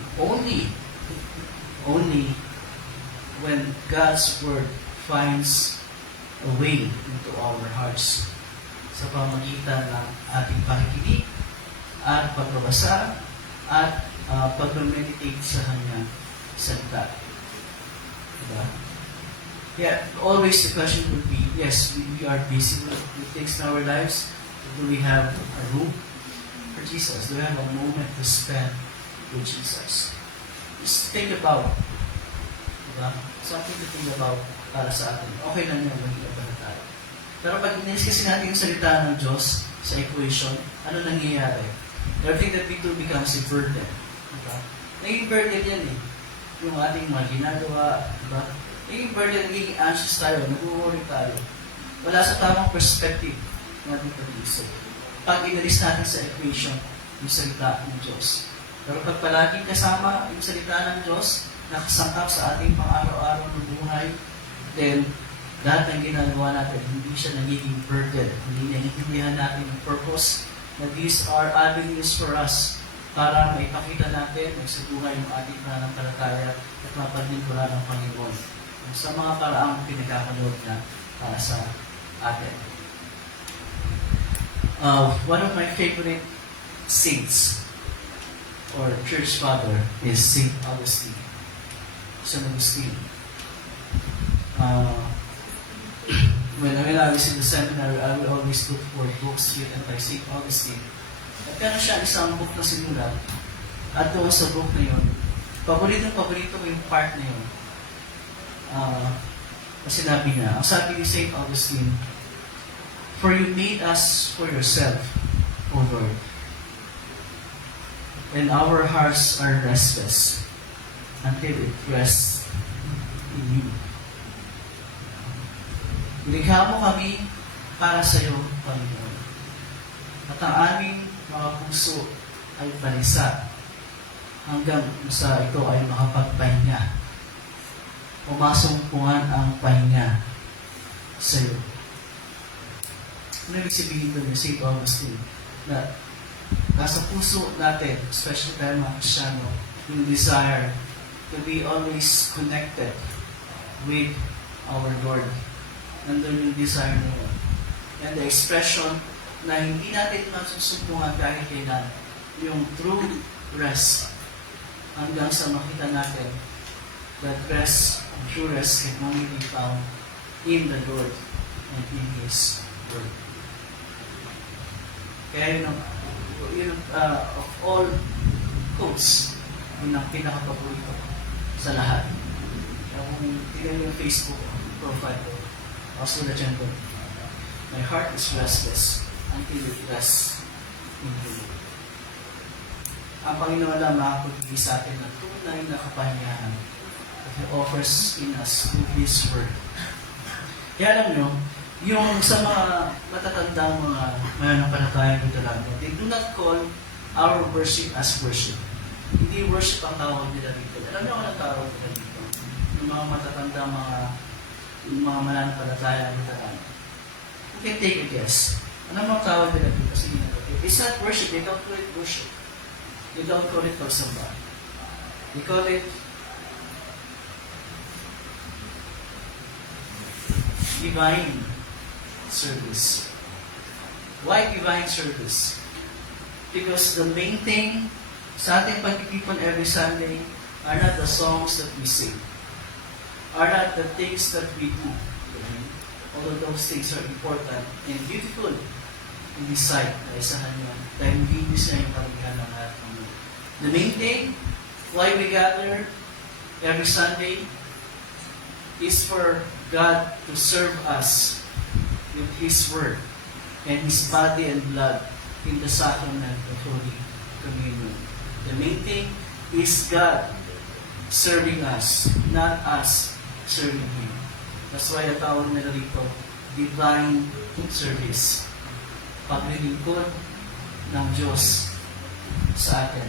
Only when God's Word finds a way into our hearts sa pamagitan ng ating pakikinig at pagbabasa at pag-meditate sa Kanyang salita. Diba? Yeah, always the question would be, yes, we are busy with things in our lives. Do we have a room for Jesus? Do we have a moment to spend with Jesus? Just think about, diba? Something to think about para sa atin. Okay lang yan, maging iba na tayo. Pero pag inis kasi natin yung salita ng Diyos, sa equation, ano nangyayari? Everything that we do becomes a burden. Diba? Naging burden yan eh. Yung ating mga ginagawa, diba? Naging burden, naging anxious tayo, nag-worry tayo. Wala sa tamang perspective na ating pag-iisip. Pag inalis natin sa equation, yung salita ng Diyos. Pero pag palaging kasama yung salita ng Diyos, nakasangkap sa ating pang-araw-araw ng buhay, then lahat ng ginagawa natin, hindi siya nagiging burden. Hindi naiintindihan natin yung purpose na these are avenues for us para maipakita natin, magsubuhay yung ating pananampalataya at mapaglingkuran ng Panginoon sa mga paraang pinagkakaloob na para sa atin. One of my favorite saints or church father is Saint Augustine. Saint Augustine. When I was in the seminary, I would always look for books written by Saint Augustine. At meron siya isang book na sinulat. At doon sa book na yun, paborito ko yung part na yun. Sinabi niya, ang sabi ni Saint Augustine, "For you made us for yourself, O Lord, and our hearts are restless until it rests in you." Nilikha mo kami para sa iyo, Panginoon. At ang aming mga puso ay balisa hanggang sa ito ay makapagpahinga. Umasumpungan ang pahinga sa iyo. Ano ibig sabihin doon ni St. Augustine? Na nasa puso natin, especially tayo mga Kristyano, yung desire to be always connected with our Lord. Nandun yung desire na yun. And the expression na hindi natin masusumpungan kahit kailan, yung true rest, hanggang sa makita natin that rest, true rest can only be found in the Lord and in His Word. Kaya of all quotes, yun ang pinakapaborito sa lahat. Kaya kung tignan yung Facebook profile ko, sulat dyan ko, "My heart is restless until it rests in you." Ang Panginoon lang makapagbigay sa atin ng tunay na kapahingahan that He offers in us through His Word. Kaya alam nyo, yung sa mga matatandang mga mananampalataya dito lang, they do not call our worship as worship. Hindi worship ang tawag nila dito. Alam nyo kung ang tawag nila dito? Yung mga matatandang yung mga mananampalataya dito lang. You can take a guess. Ano mga tawag nila dito? Sige na. It's not worship. They don't call it worship. They don't call it pagsamba. They call it divine service. Why divine service? Because the main thing sa ating pagtitipon every Sunday are not the songs that we sing, are not the things that we do. Okay? Although those things are important and beautiful in His sight, naisahan niya, dahil magbibis niya yung karamihan ng lahat ng mundo. The main thing, why we gather every Sunday, is for God to serve us with His Word and His body and blood in the sacrament of Holy Communion. The main thing is God serving us, not us serving Him. That's why ang tawag nila rito, divine service. Paglilingkod ng Diyos sa atin.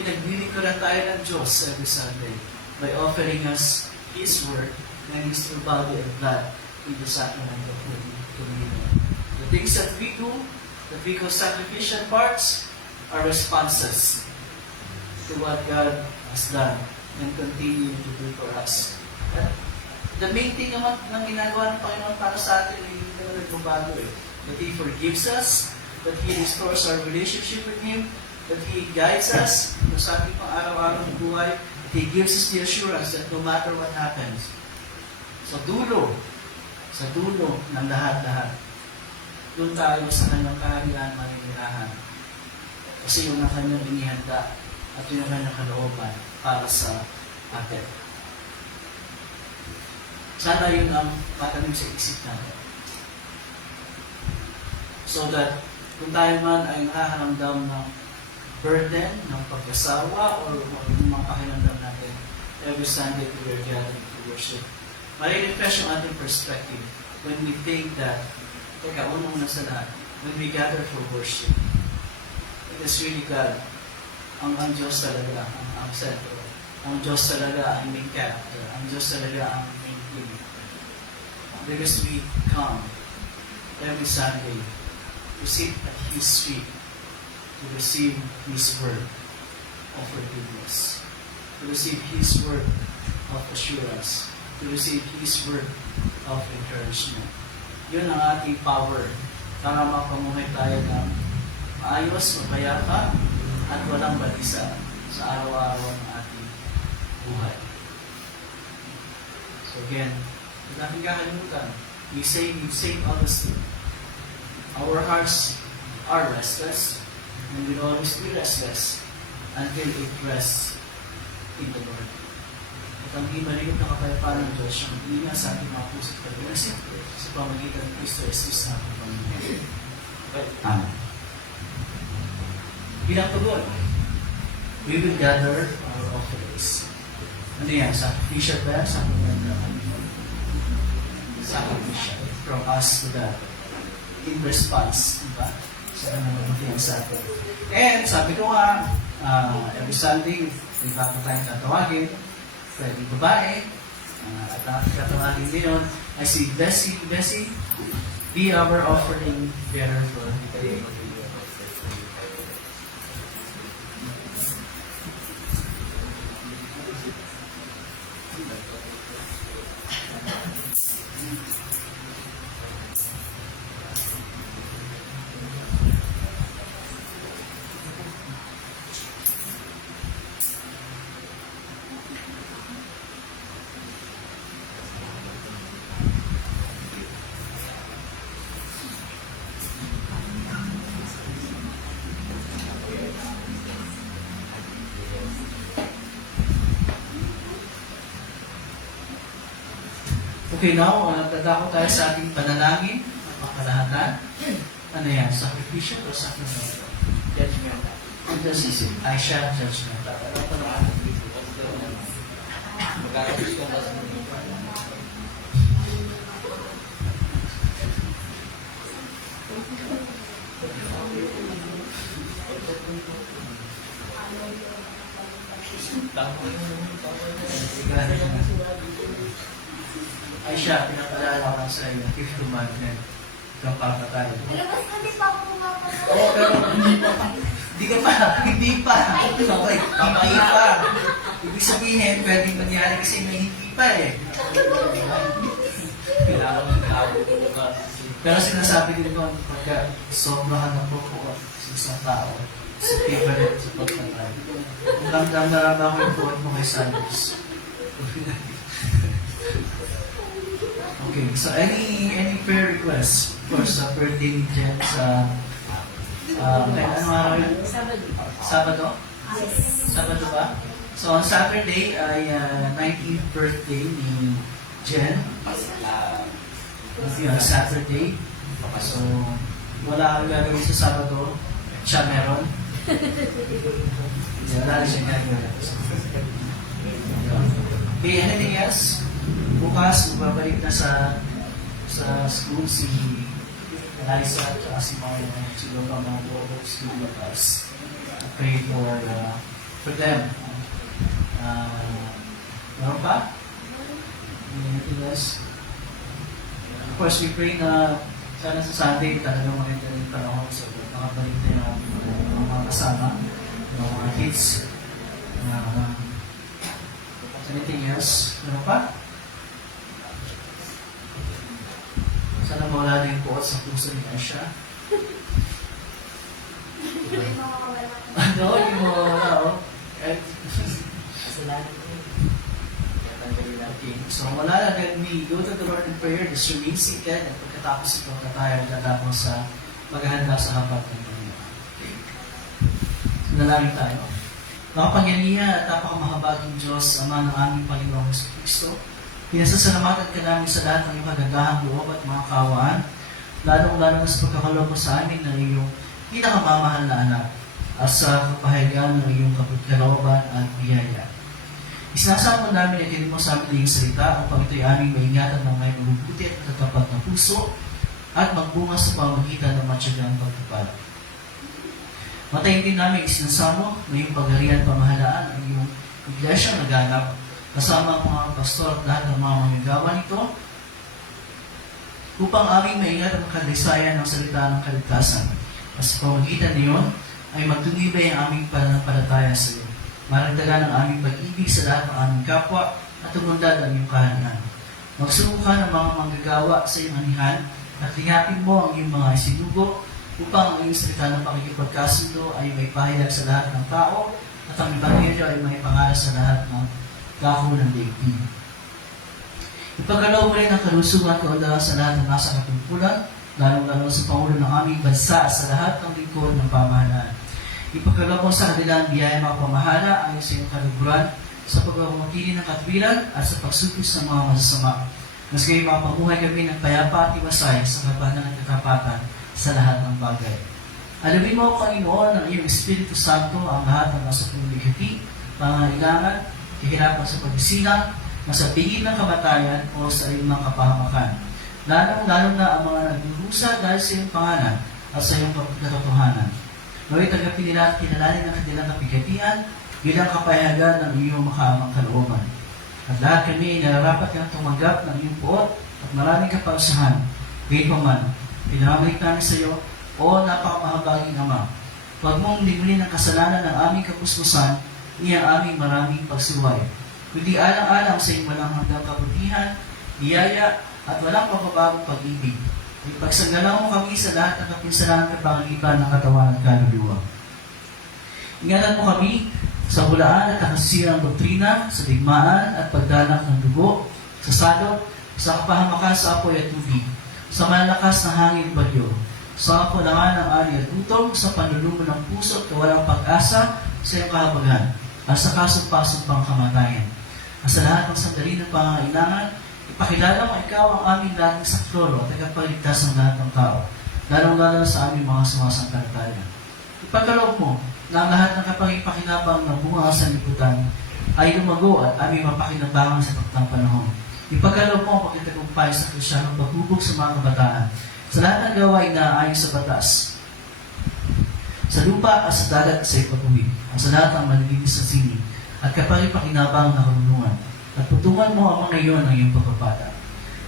Pinaglilingkuran tayo ng Diyos every Sunday by offering us His Word and His true body and blood in the sacrament of Holy Communion. The things that we do, that we call sacrificial parts, are responses to what God has done and continue to do for us. The main thing naman ng ginagawa ng Panginoon para sa atin ay hindi naman nagbabago eh. That He forgives us, that He restores our relationship with Him, that He guides us sa ating pang-araw-araw ng buhay, that He gives us the assurance that no matter what happens, sa dulo ng lahat-lahat, doon tayo sa Kanyang kaharian maninirahan. Kasi yun ang Kanyang inihanda at yun ang Kanyang kalooban para sa atin. Sana yun ang matanim sa isip natin. So that kung tayo man ay nakaharamdam ng burden, ng pagkasawa, or ng mga pakiramdam natin, every Sunday we are gathering to worship. Mali-refresh yung ating perspective when we think that, teka, unang sa lahat, when we gather for worship, it is really God. Ang Diyos talaga ang sentro. Ang Diyos talaga ang main character. Ang Diyos talaga ang main thing. Because we come every Sunday to sit at His feet, to receive His word of forgiveness, to receive His word of assurance, to receive His word of encouragement. Yun ang ating power para mapamuhay tayo ng maayos, mapayapa, at walang balisa sa araw-araw ng ating buhay. So again, huwag natin kakalimutan, we say Augustine, our hearts are restless and will always be restless until it rests in the Lord. At ang ibaligod na kapayapaan ng Diyos, ang ina sa ating mga puso at pag-iisip sa pamagitan ng Kristo Jesus na ating Panginoon. Amen. Bilang tugon, we will gather our offerings. Ano yan? Sacrificial ba? Sacrificial. From us to God. In response, diba? Sa kanang sa atin. And sabi ko nga, every Sunday, may bago tayong tatawagin. Pwedeng babae. At tatawagin din yun. I see Bessie, be our offering bearer for today. Okay, now, dadako tayo sa ating panalangin, pakalahatan. Ano yan? Sacrificial o sacramental? Judgmental. Ito si Aisha, judgmental. Ano pa naman? Aisha, pinapalala ko lang sa iyo, fifth commandment, ikaw papatay. Labas kami pa ako pumapasok. Oo, pero hindi pa. Okay, hindi pa. Ibig sabihin, pwedeng mangyari kasi may hindi pa eh. Pero sinasabi din ko, pagka sobrahan ng pagkuha sa isang tao, sa favorite sa pagpatay. Kung ramdam na ramdam ko yung buwan mo kay Sanders. Okay, so any prayer requests? Of course, sa birthday ni Jen sa anong araw yun? Sabado? Sabado ba? So on Saturday ay 19th birthday ni Jen. On Saturday. So wala kang gagawin sa Sabado. Siya meron. Wala rin siya gagawin. Okay, anything else? Bukas, babalik na sa school si Liza at si mga sila pa mga school members. Pray for them. Meron pa? Anything else? Of course, we pray na sana sa Sunday talagang maganda rin panahon sa makabalik na yung mga kasama, yung mga kids. Anything else? Meron pa? Sana mawala na yung puot sa puso ni Aisha. May makakawala. Ano? Yung mawala, oh. Okay. So, wala na. Then we go to the Lord in prayer. Just remain seated. At pagkatapos ito, tayo tatapos sa maghahanda sa habat ng Panginoon. Okay. Nalangin tayo. Makapangyarihan at napakamahabaging Diyos, Ama ng aming Panginoong Kristo, pinasasalamatan ka namin sa lahat ng iyong kagandahang loob at mga kawaan lalong-lalo na sa pagkakaloob mo sa amin ng iyong pinakamamahal na anak at sa kapahayagan ng iyong kalooban at biyaya. Isinasamo namin at mo sa amin ng iyong salita upang ito'y aming maingatan ng may mabubuti at matatapat na puso at magbunga sa pamamagitan ng matyagang pagtupad. Matayin din namin isinasamo na iyong pagharian pamahalaan ang iyong iglesia naganap kasama ang mga pastor at lahat ng mga manggagawa nito upang aming maingat ang kadaysayan ng salita ng kaligtasan. At sa pamamagitan niyon ay magtumibay ang aming pananampalataya sa iyo. Maragdagan ang aming pag-ibig sa lahat ng aming kapwa at tumundad ang iyong kaharian. Magsuko ka ng mga manggagawa sa iyong anihan at lingapin mo ang iyong mga isinugo upang ang iyong salita ng pakikipagkasundo ay may pahayag sa lahat ng tao at ang Ebanghelyo ay may pangaral sa lahat ng dako ng daigdig. Ipagalaw mo rin ang kalusugan at kaunlaran sa lahat ng nasa katungkulan, lalong-lalo sa Pangulo ng aming bansa sa lahat ng lingkod ng pamahalaan. Ipagalaw mo sa kanilang biyaya mga pamahala ayon sa iyong kaluguran sa pagmamagili ng katwiran at sa pagsupos ng mga masasama. Mas kayo makapamuhay kami ng payapa at iwasay sa kabanan at katapatan sa lahat ng bagay. Alamin mo, Panginoon, ng iyong Espiritu Santo ang lahat ng nasa pumuligati, pangangailangan, kahirapan sa pagsisilang, masabihin ng kamatayan o sa iyong mga kapahamakan. Lalong-lalo na ang mga nagdurusa dahil sa iyong pangalan at sa iyong katotohanan. Naway tanggapin nila at kinalanin ang kanilang kapigatian bilang kapayagan ng iyong makaamang kalooban. At lahat kami nararapat kang tumanggap ng iyong puot at maraming kapausahan. Gayun pa man, pinamalik namin sa iyo, o napakamahabaging Ama. Huwag mong limunin ang kasalanan ng aming kapuspusan, iyang aming maraming pagsuway. Kundi alang-alang sa iyong walang hanggang kabutihan, biyaya, at walang pagpapagong pag-ibig. Ipagsagalaw mo kami sa lahat ng kapinsalan at panganiban ng katawan at kaluluwa. Ingatan mo kami sa hulaan at nakasisirang doktrina, sa digmaan at pagdanak ng dugo, sa salot, sa kapahamakan sa apoy at tubig, sa malalakas na hangin bagyo, sa kapulangan ng ari at gutom, sa panlulumo ng puso at kawalang pag-asa sa iyong kahabagan, at sa kasumpa-sumpang kamatayan. At sa lahat ng sandali ng pangangailangan, ipakilala mo ikaw ang aming laging saklolo at tagapagligtas ng lahat ng tao, lalong-lalo sa aming mga sumasampalataya. Ipagkaloob mo na ang lahat ng kapag-ipakinabang ng bunga sa liputan ay lumago at aming mapakinabangan sa pagtang panahon. Ipagkaloob mo ang pagkitagumpay sa Kristyanong paghubog sa mga kabataan, sa lahat ng gawain na ayon sa batas, sa lupa at sa dagat sa ipatuwid, at sa lahat ng malilinis sa sining, at kapag-ipakinabang na karunungan, at putungan mo ang mga iyon ng iyong pagpapala.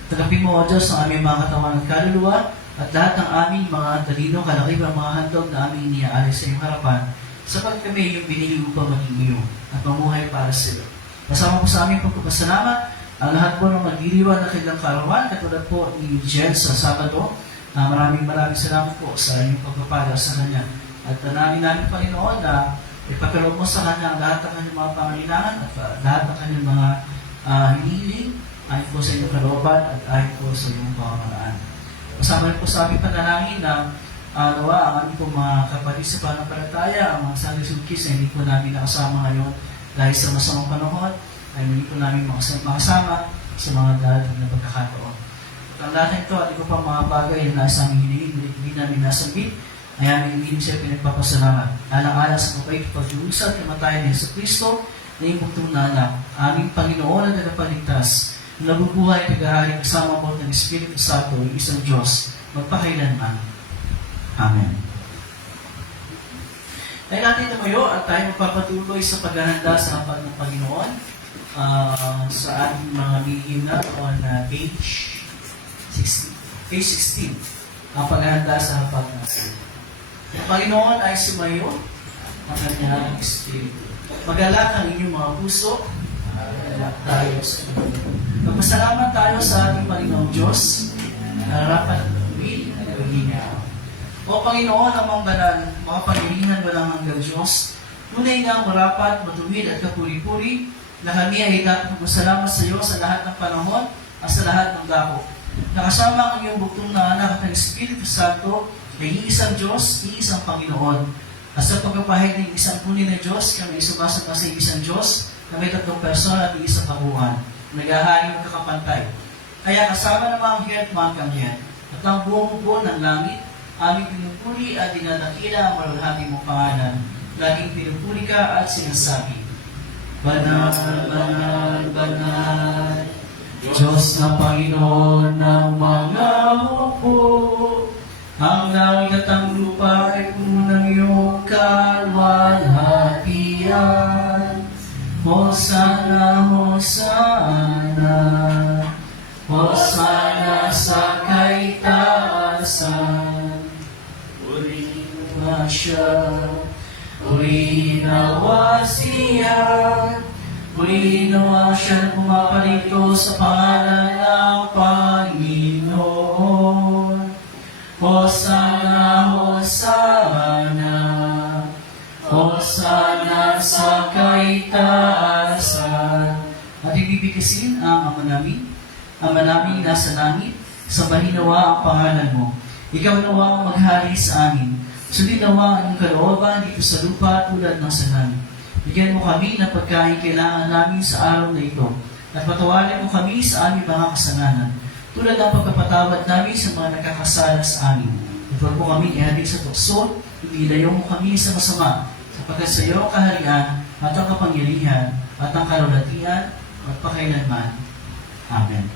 Tagapin mo, O Diyos, ang aming mga katawan at kaluluwa, at lahat ng aming mga talino, kalakibang mga handog na aming iniaalis sa iyong harapan, sapat kami iyong binili upang maging iyo, at mamuhay para sa iyo. Kasama po sa aming pagpapasalamat, ang lahat po ng magdiriwan na kailang karawan, katulad po ni Jen sa Sabado, maraming salamat po sa inyong pagpapala sa kanya. At namin Panginoon, na ipagkaloob mo sa kanya ang lahat ng kanyang mga pangailangan at lahat ng kanyang mga hinihiling ayon po sa inyong kalooban at ayon po sa inyong pamamaraan. Kasama rin po sa aming panalangin na nawa ang aming po mga kapatid sa panampalataya, ang mga Sunday School kids na hindi po namin nakasama ngayon dahil sa masamang panahon, ay hindi po namin makasama sa mga darating na pagkakataon. Ang lahat ito at iba pang mga bagay na nasa aming hinihiling, hindi namin nasambit, ay aming hindi siya pinagpapasalamat. Alang-alang sa kapait pag-iusap, kamatayan ni Yesu Cristo, na ibugtong na anak, aming Panginoon at tagapagligtas, na nabubuhay at tagahari kasama po ng Espiritu Santo, yung isang Diyos, magpakailanman. Amen. Tayo natin tumayo at tayo magpapatuloy sa paghahanda sa hapag ng Panginoon sa ating mga lihina on page 16. Ang paghahanda sa hapag ng Panginoon. Ang Panginoon ay sumayo ang kanyang Espiritu. Magalak ang inyong mga puso. Magalak tayo sa Panginoon. Magpasalamat tayo sa ating Panginoong Diyos na rapat at tuwid at nagiging O Panginoon, amang banal, makapangyarihan walang hanggang Diyos, tunay nga marapat, matuwid at kapuri-puri, na kami ay dapat magpasalamat sa iyo sa lahat ng panahon at sa lahat ng dako. Nakasama ang iyong buktong na anak at ng Espiritu Santo, na iisang Diyos, iisang Panginoon. At sa pagpapahid ng isang punin na Diyos, kami isubasag sa isang Diyos, na may tatlong persona at isang kabuuan, nag-ahari ng kakapantay. Kaya kasama namang hiyat mga kangyan, at ang buong buo ng langit, aming pinupuri at dinadakila ang maluwalhati mong pangalan. Laging pinupuri ka at sinasabi, Banal, banal, banal, Diyos na Panginoon ng mga hukbo. Ang langit at ang lupa ay puno ng iyong kalwalhatian. Hosana, Hosana, Hosana sa kaitaasan. Purihin mo siya, purihin nawa siya, purihin nawa siya na pumapalito sa pangalan ng Panginoon. Hosana, Hosana, Hosana sa kaitaasan. At ibibigkasin ang Ama namin, Ama namin nasa langit, sambahin nawa ang pangalan mo. Ikaw nawa ang maghari sa amin. Sundin nawa ang iyong kalooban dito sa lupa tulad ng sa langit. Bigyan mo kami ng pagkain kailangan namin sa araw na ito. At patawarin mo kami sa aming mga kasalanan, tulad ng pagkapatawad namin sa mga nakakasala sa amin. Huwag mo kami ihatid sa tukso, inilayo mo kami sa masama, sapagkat sa iyo ang kaharian at ang kapangyarihan at ang kalulatian at pakailanman. Amen.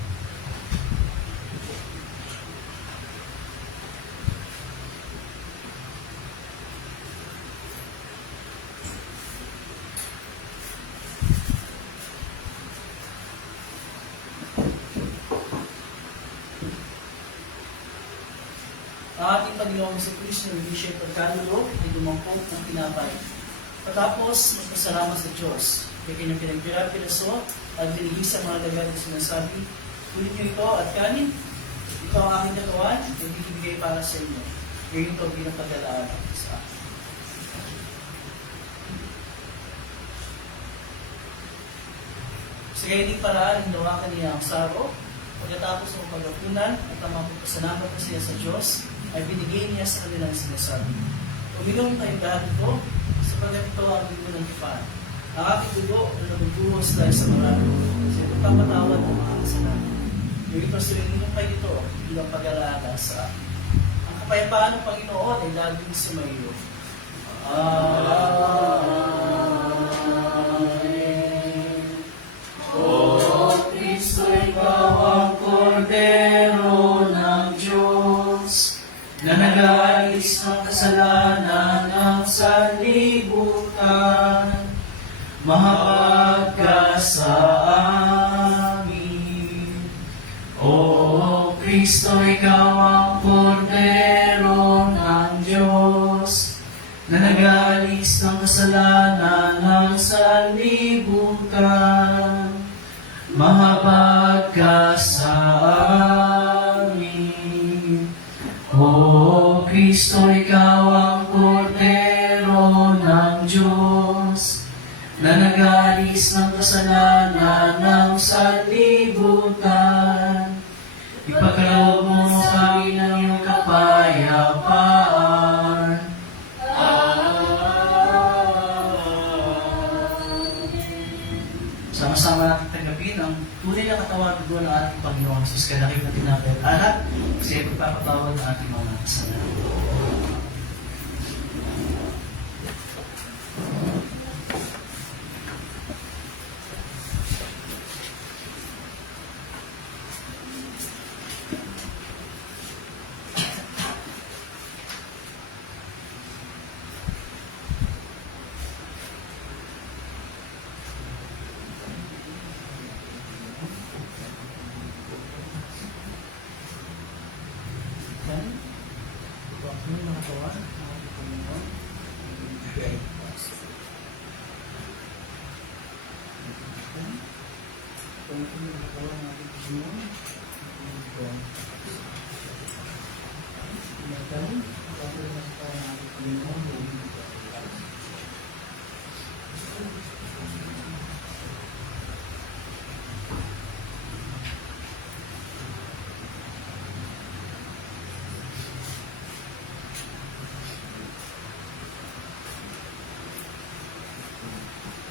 Ang ating Panginoong sa Kristo na hindi siya pagkalulo ay dumangkong ng tinapay. Patapos, magpasalamat sa Diyos. Kaya pinagpira-piraso at binigay sa mga dagat na sinasabi, "Kunin niyo ito at kanin. Ito ang aking katawan, na ibibigay para sa inyo. Ngayon ito bilang pagkalaan sa akin." Sa ganyan paraan, hinawakan niya ang saro. Pagkatapos ng pagkapunan at ang mga pagpasalamat na siya sa Diyos, ay binigay niya sa kanilang sinasabi, "Uminom tayong lahat ito, sapagkat ito ang dugo ng tipan. Ang aking dugo na nabubuhos dahil sa marami, sa ipagpapatawad ng mga kasalanan. Yung ito sila kayo ito bilang pag-alaala sa akin. Ang kapayapaan ng Panginoon ay laging sumayo." O Kristo, ikaw ang Kordero ng Diyos, na nag-aalis ng kasalanan ng sanlibutan. Mahabag ka sa amin. O Kristo, ikaw ang Kordero ng Diyos, na nag-aalis ng kasalanan ng sanlibutan. Mahabag ka sa amin. O Kristo, ikaw ang Kordero ng Diyos, na nag-aalis ng kasalanan ng sanlibutan. Ipagkaloob mo kami ng iyong kapayapaan. Sama-sama natin tanggapin ang tunay na katawan at dugo ng ating Panginoon Jesus, kalakip na tinapay at alat, kasi pagpapatawad ng ating mga kasalanan.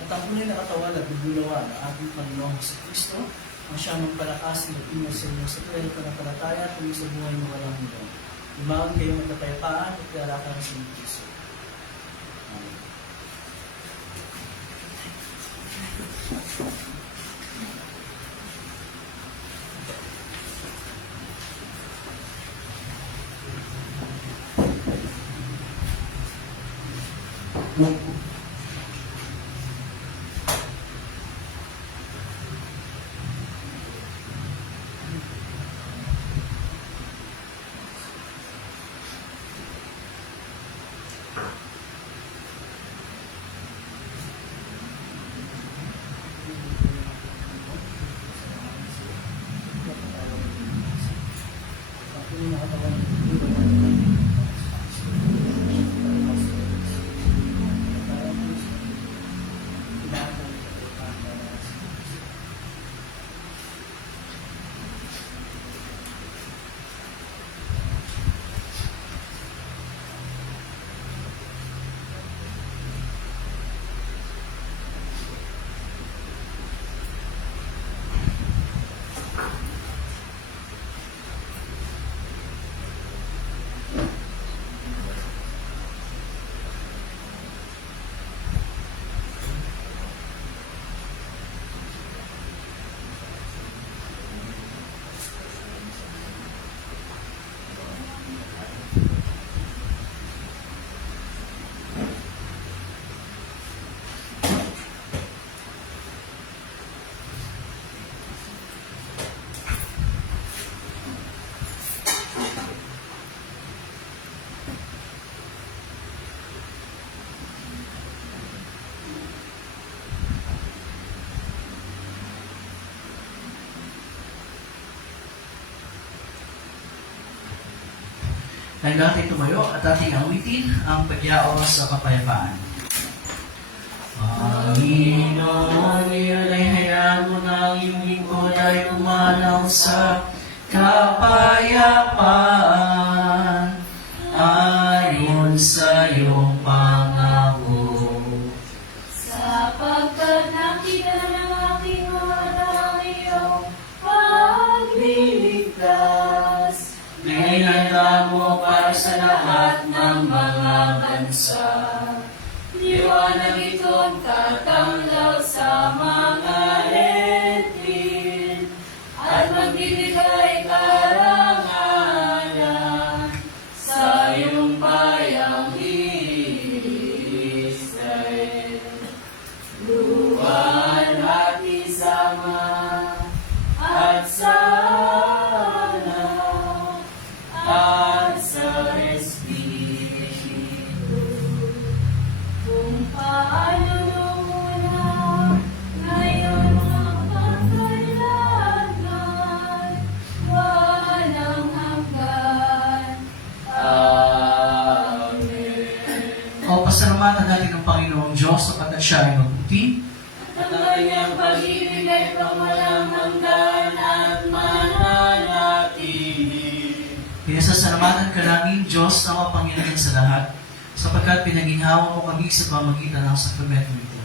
At ang tunay na katawan at bubulawan ng ating Panginoong Kristo ang siyang magpalakas ng inyo sa inyo sa tuwing panampalataya at tuloy sa buhay na walang hanggan. Lumawan kayo ng kapayapaan at karakan sa inyo Kristo. Amen. Tayo natin tumayo at ating awitin ang pagyao sa kapayapaan. Panginoon, ay hayaan mo na ang iyong lingkod ay umanaw sa kapayapaan ayon sa iyong pangako. Sapagkat nakita ng aking mata ang iyong pagliligtas. Inihanda mo para sa lahat ng mga bansa. Liwanag ito'ng tatanglaw sa mga rentin at magbibigay karangalan sa iyong bayang Israel. Luwan at isama at sana at sa Espiritu. Kung paano nung una, ngayon magpapailanman, walang hanggan. Amen. O pasalamatan natin ang Panginoong Diyos sapagkat siya ay mabuti. At ang kanyang pag-ibig ay walang hanggan at mananatili. Pinasasalamatan ka namin, Diyos na mapangyarihan sa lahat, sapagkat pinaginhawa mo kami sa pamagitan ng sakramento nito.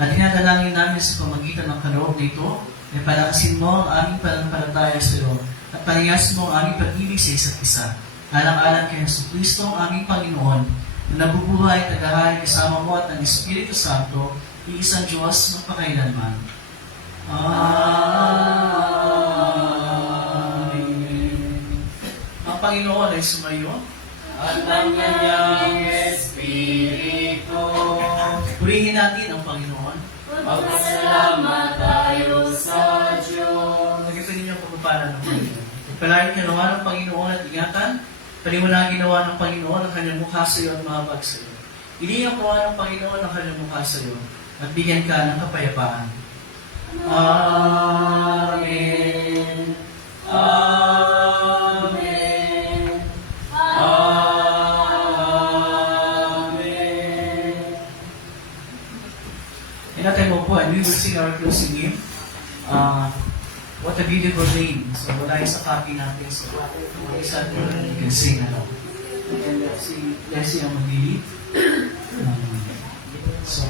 At dinadalangin namin sa pamagitan ng kaloob nito, ay palakasin mo ang aming pananampalataya sa iyo, at palayasin mo ang aming pag-ibig sa isa't isa. Alang-alang kay Jesucristo ang aming Panginoon, na nabubuhay, tagahay, kasama mo at ng Espiritu Santo, iisang Diyos magpakailanman. Amen. Ang Panginoon ay sumayo. At ang kanyang Espiritu. Purihin natin ang Panginoon. Magpasalamat tayo sa Diyos. Nagipin ninyo ang pagpapala ng Panginoon. Pagpalain ka nawa ng Panginoon at ingatan. Paliwanagin nawa ng Panginoon ang kanyang mukha sa iyo at mahabag sa iyo. Iniyak nawa ng Panginoon ang kanyang mukha sa iyo at bigyan ka ng kapayapaan. Amen. Amen. Amen. Inatay mo po and we will sing our closing hymn. What a beautiful name. So, wala yung sa copy natin. So, isa you can sing along. And si Leslie ang mag-lead. So,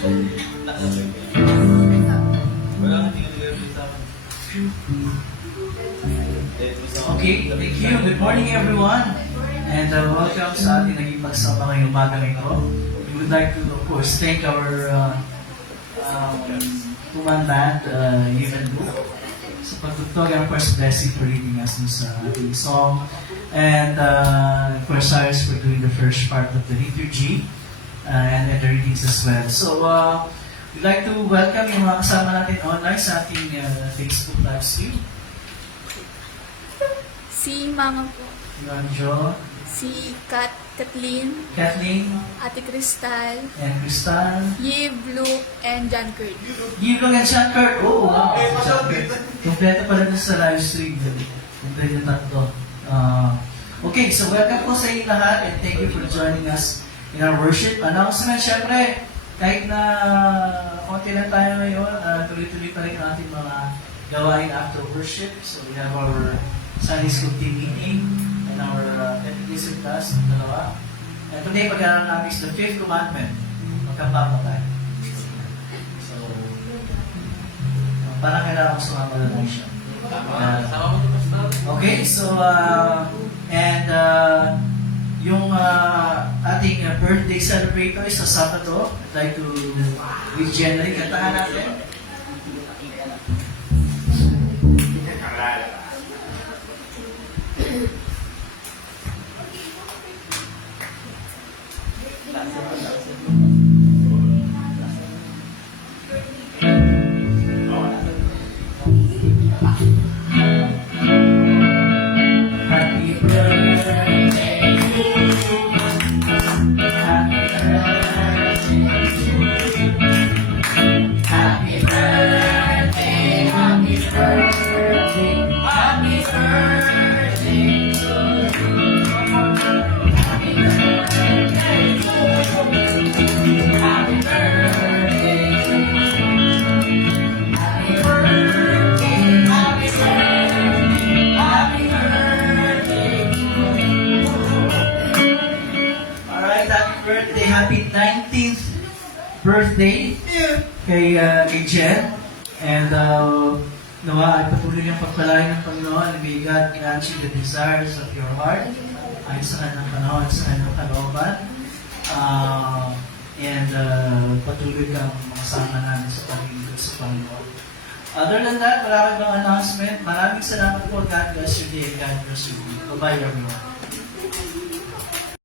Okay, thank you. Good morning everyone. And welcome sa ating naging pagsama ngayong umaga ito. We would like to, of course, thank our two-man band, Human Book, sa pagtutog, and of course, Blessing for leading us sa ating song. And of course, Cyrus for doing the first part of the liturgy and the readings as well. So, we'd like to welcome yung mga kasama natin online sa ating Facebook live stream. Si Mama po, Yon Jo, si Kathleen, Kathleen, Ate Crystal, and Crystal. Yiv, Luke, and John Kurt. Gilong and Sean Kurt. Oo, wow. Kompleto pala dun sa live stream. Kompleto yung tatlo. Okay, so welcome po sa inyo lahat and thank you for joining us in our worship. Announcement, syempre, kahit na konti lang tayo ngayon, tuloy-tuloy pa rin ang ating mga gawain after worship. So we have our Sunday School team meeting and our catechism class, ang dalawa. And today, pag-aaral namin is the 5th commandment, magkapamatay. So, parang kailangan ko sumama na lang siya. Okay, so, yung ating birthday celebrator is sa Sabado. I'd like to, with January, kantahan natin. Happy birthday to you. Happy birthday to you. Happy birthday, happy birthday, happy birthday to you. Happy birthday to you. Happy birthday to you. Happy birthday, happy birthday, happy birthday to you. Alright, happy birthday, happy 19th birthday kay Jen. And nawa ay patuloy niyang pagpalain ng Panginoon. And may God grant you the desires of your heart ayon sa kanyang panahon, sa kanyang kalooban. Patuloy kang makasama namin sa Panginoon, sa Panginoon. Other than that, wala kang announcement. Maraming salamat po. God bless you day. God bless you. Bye-bye everyone.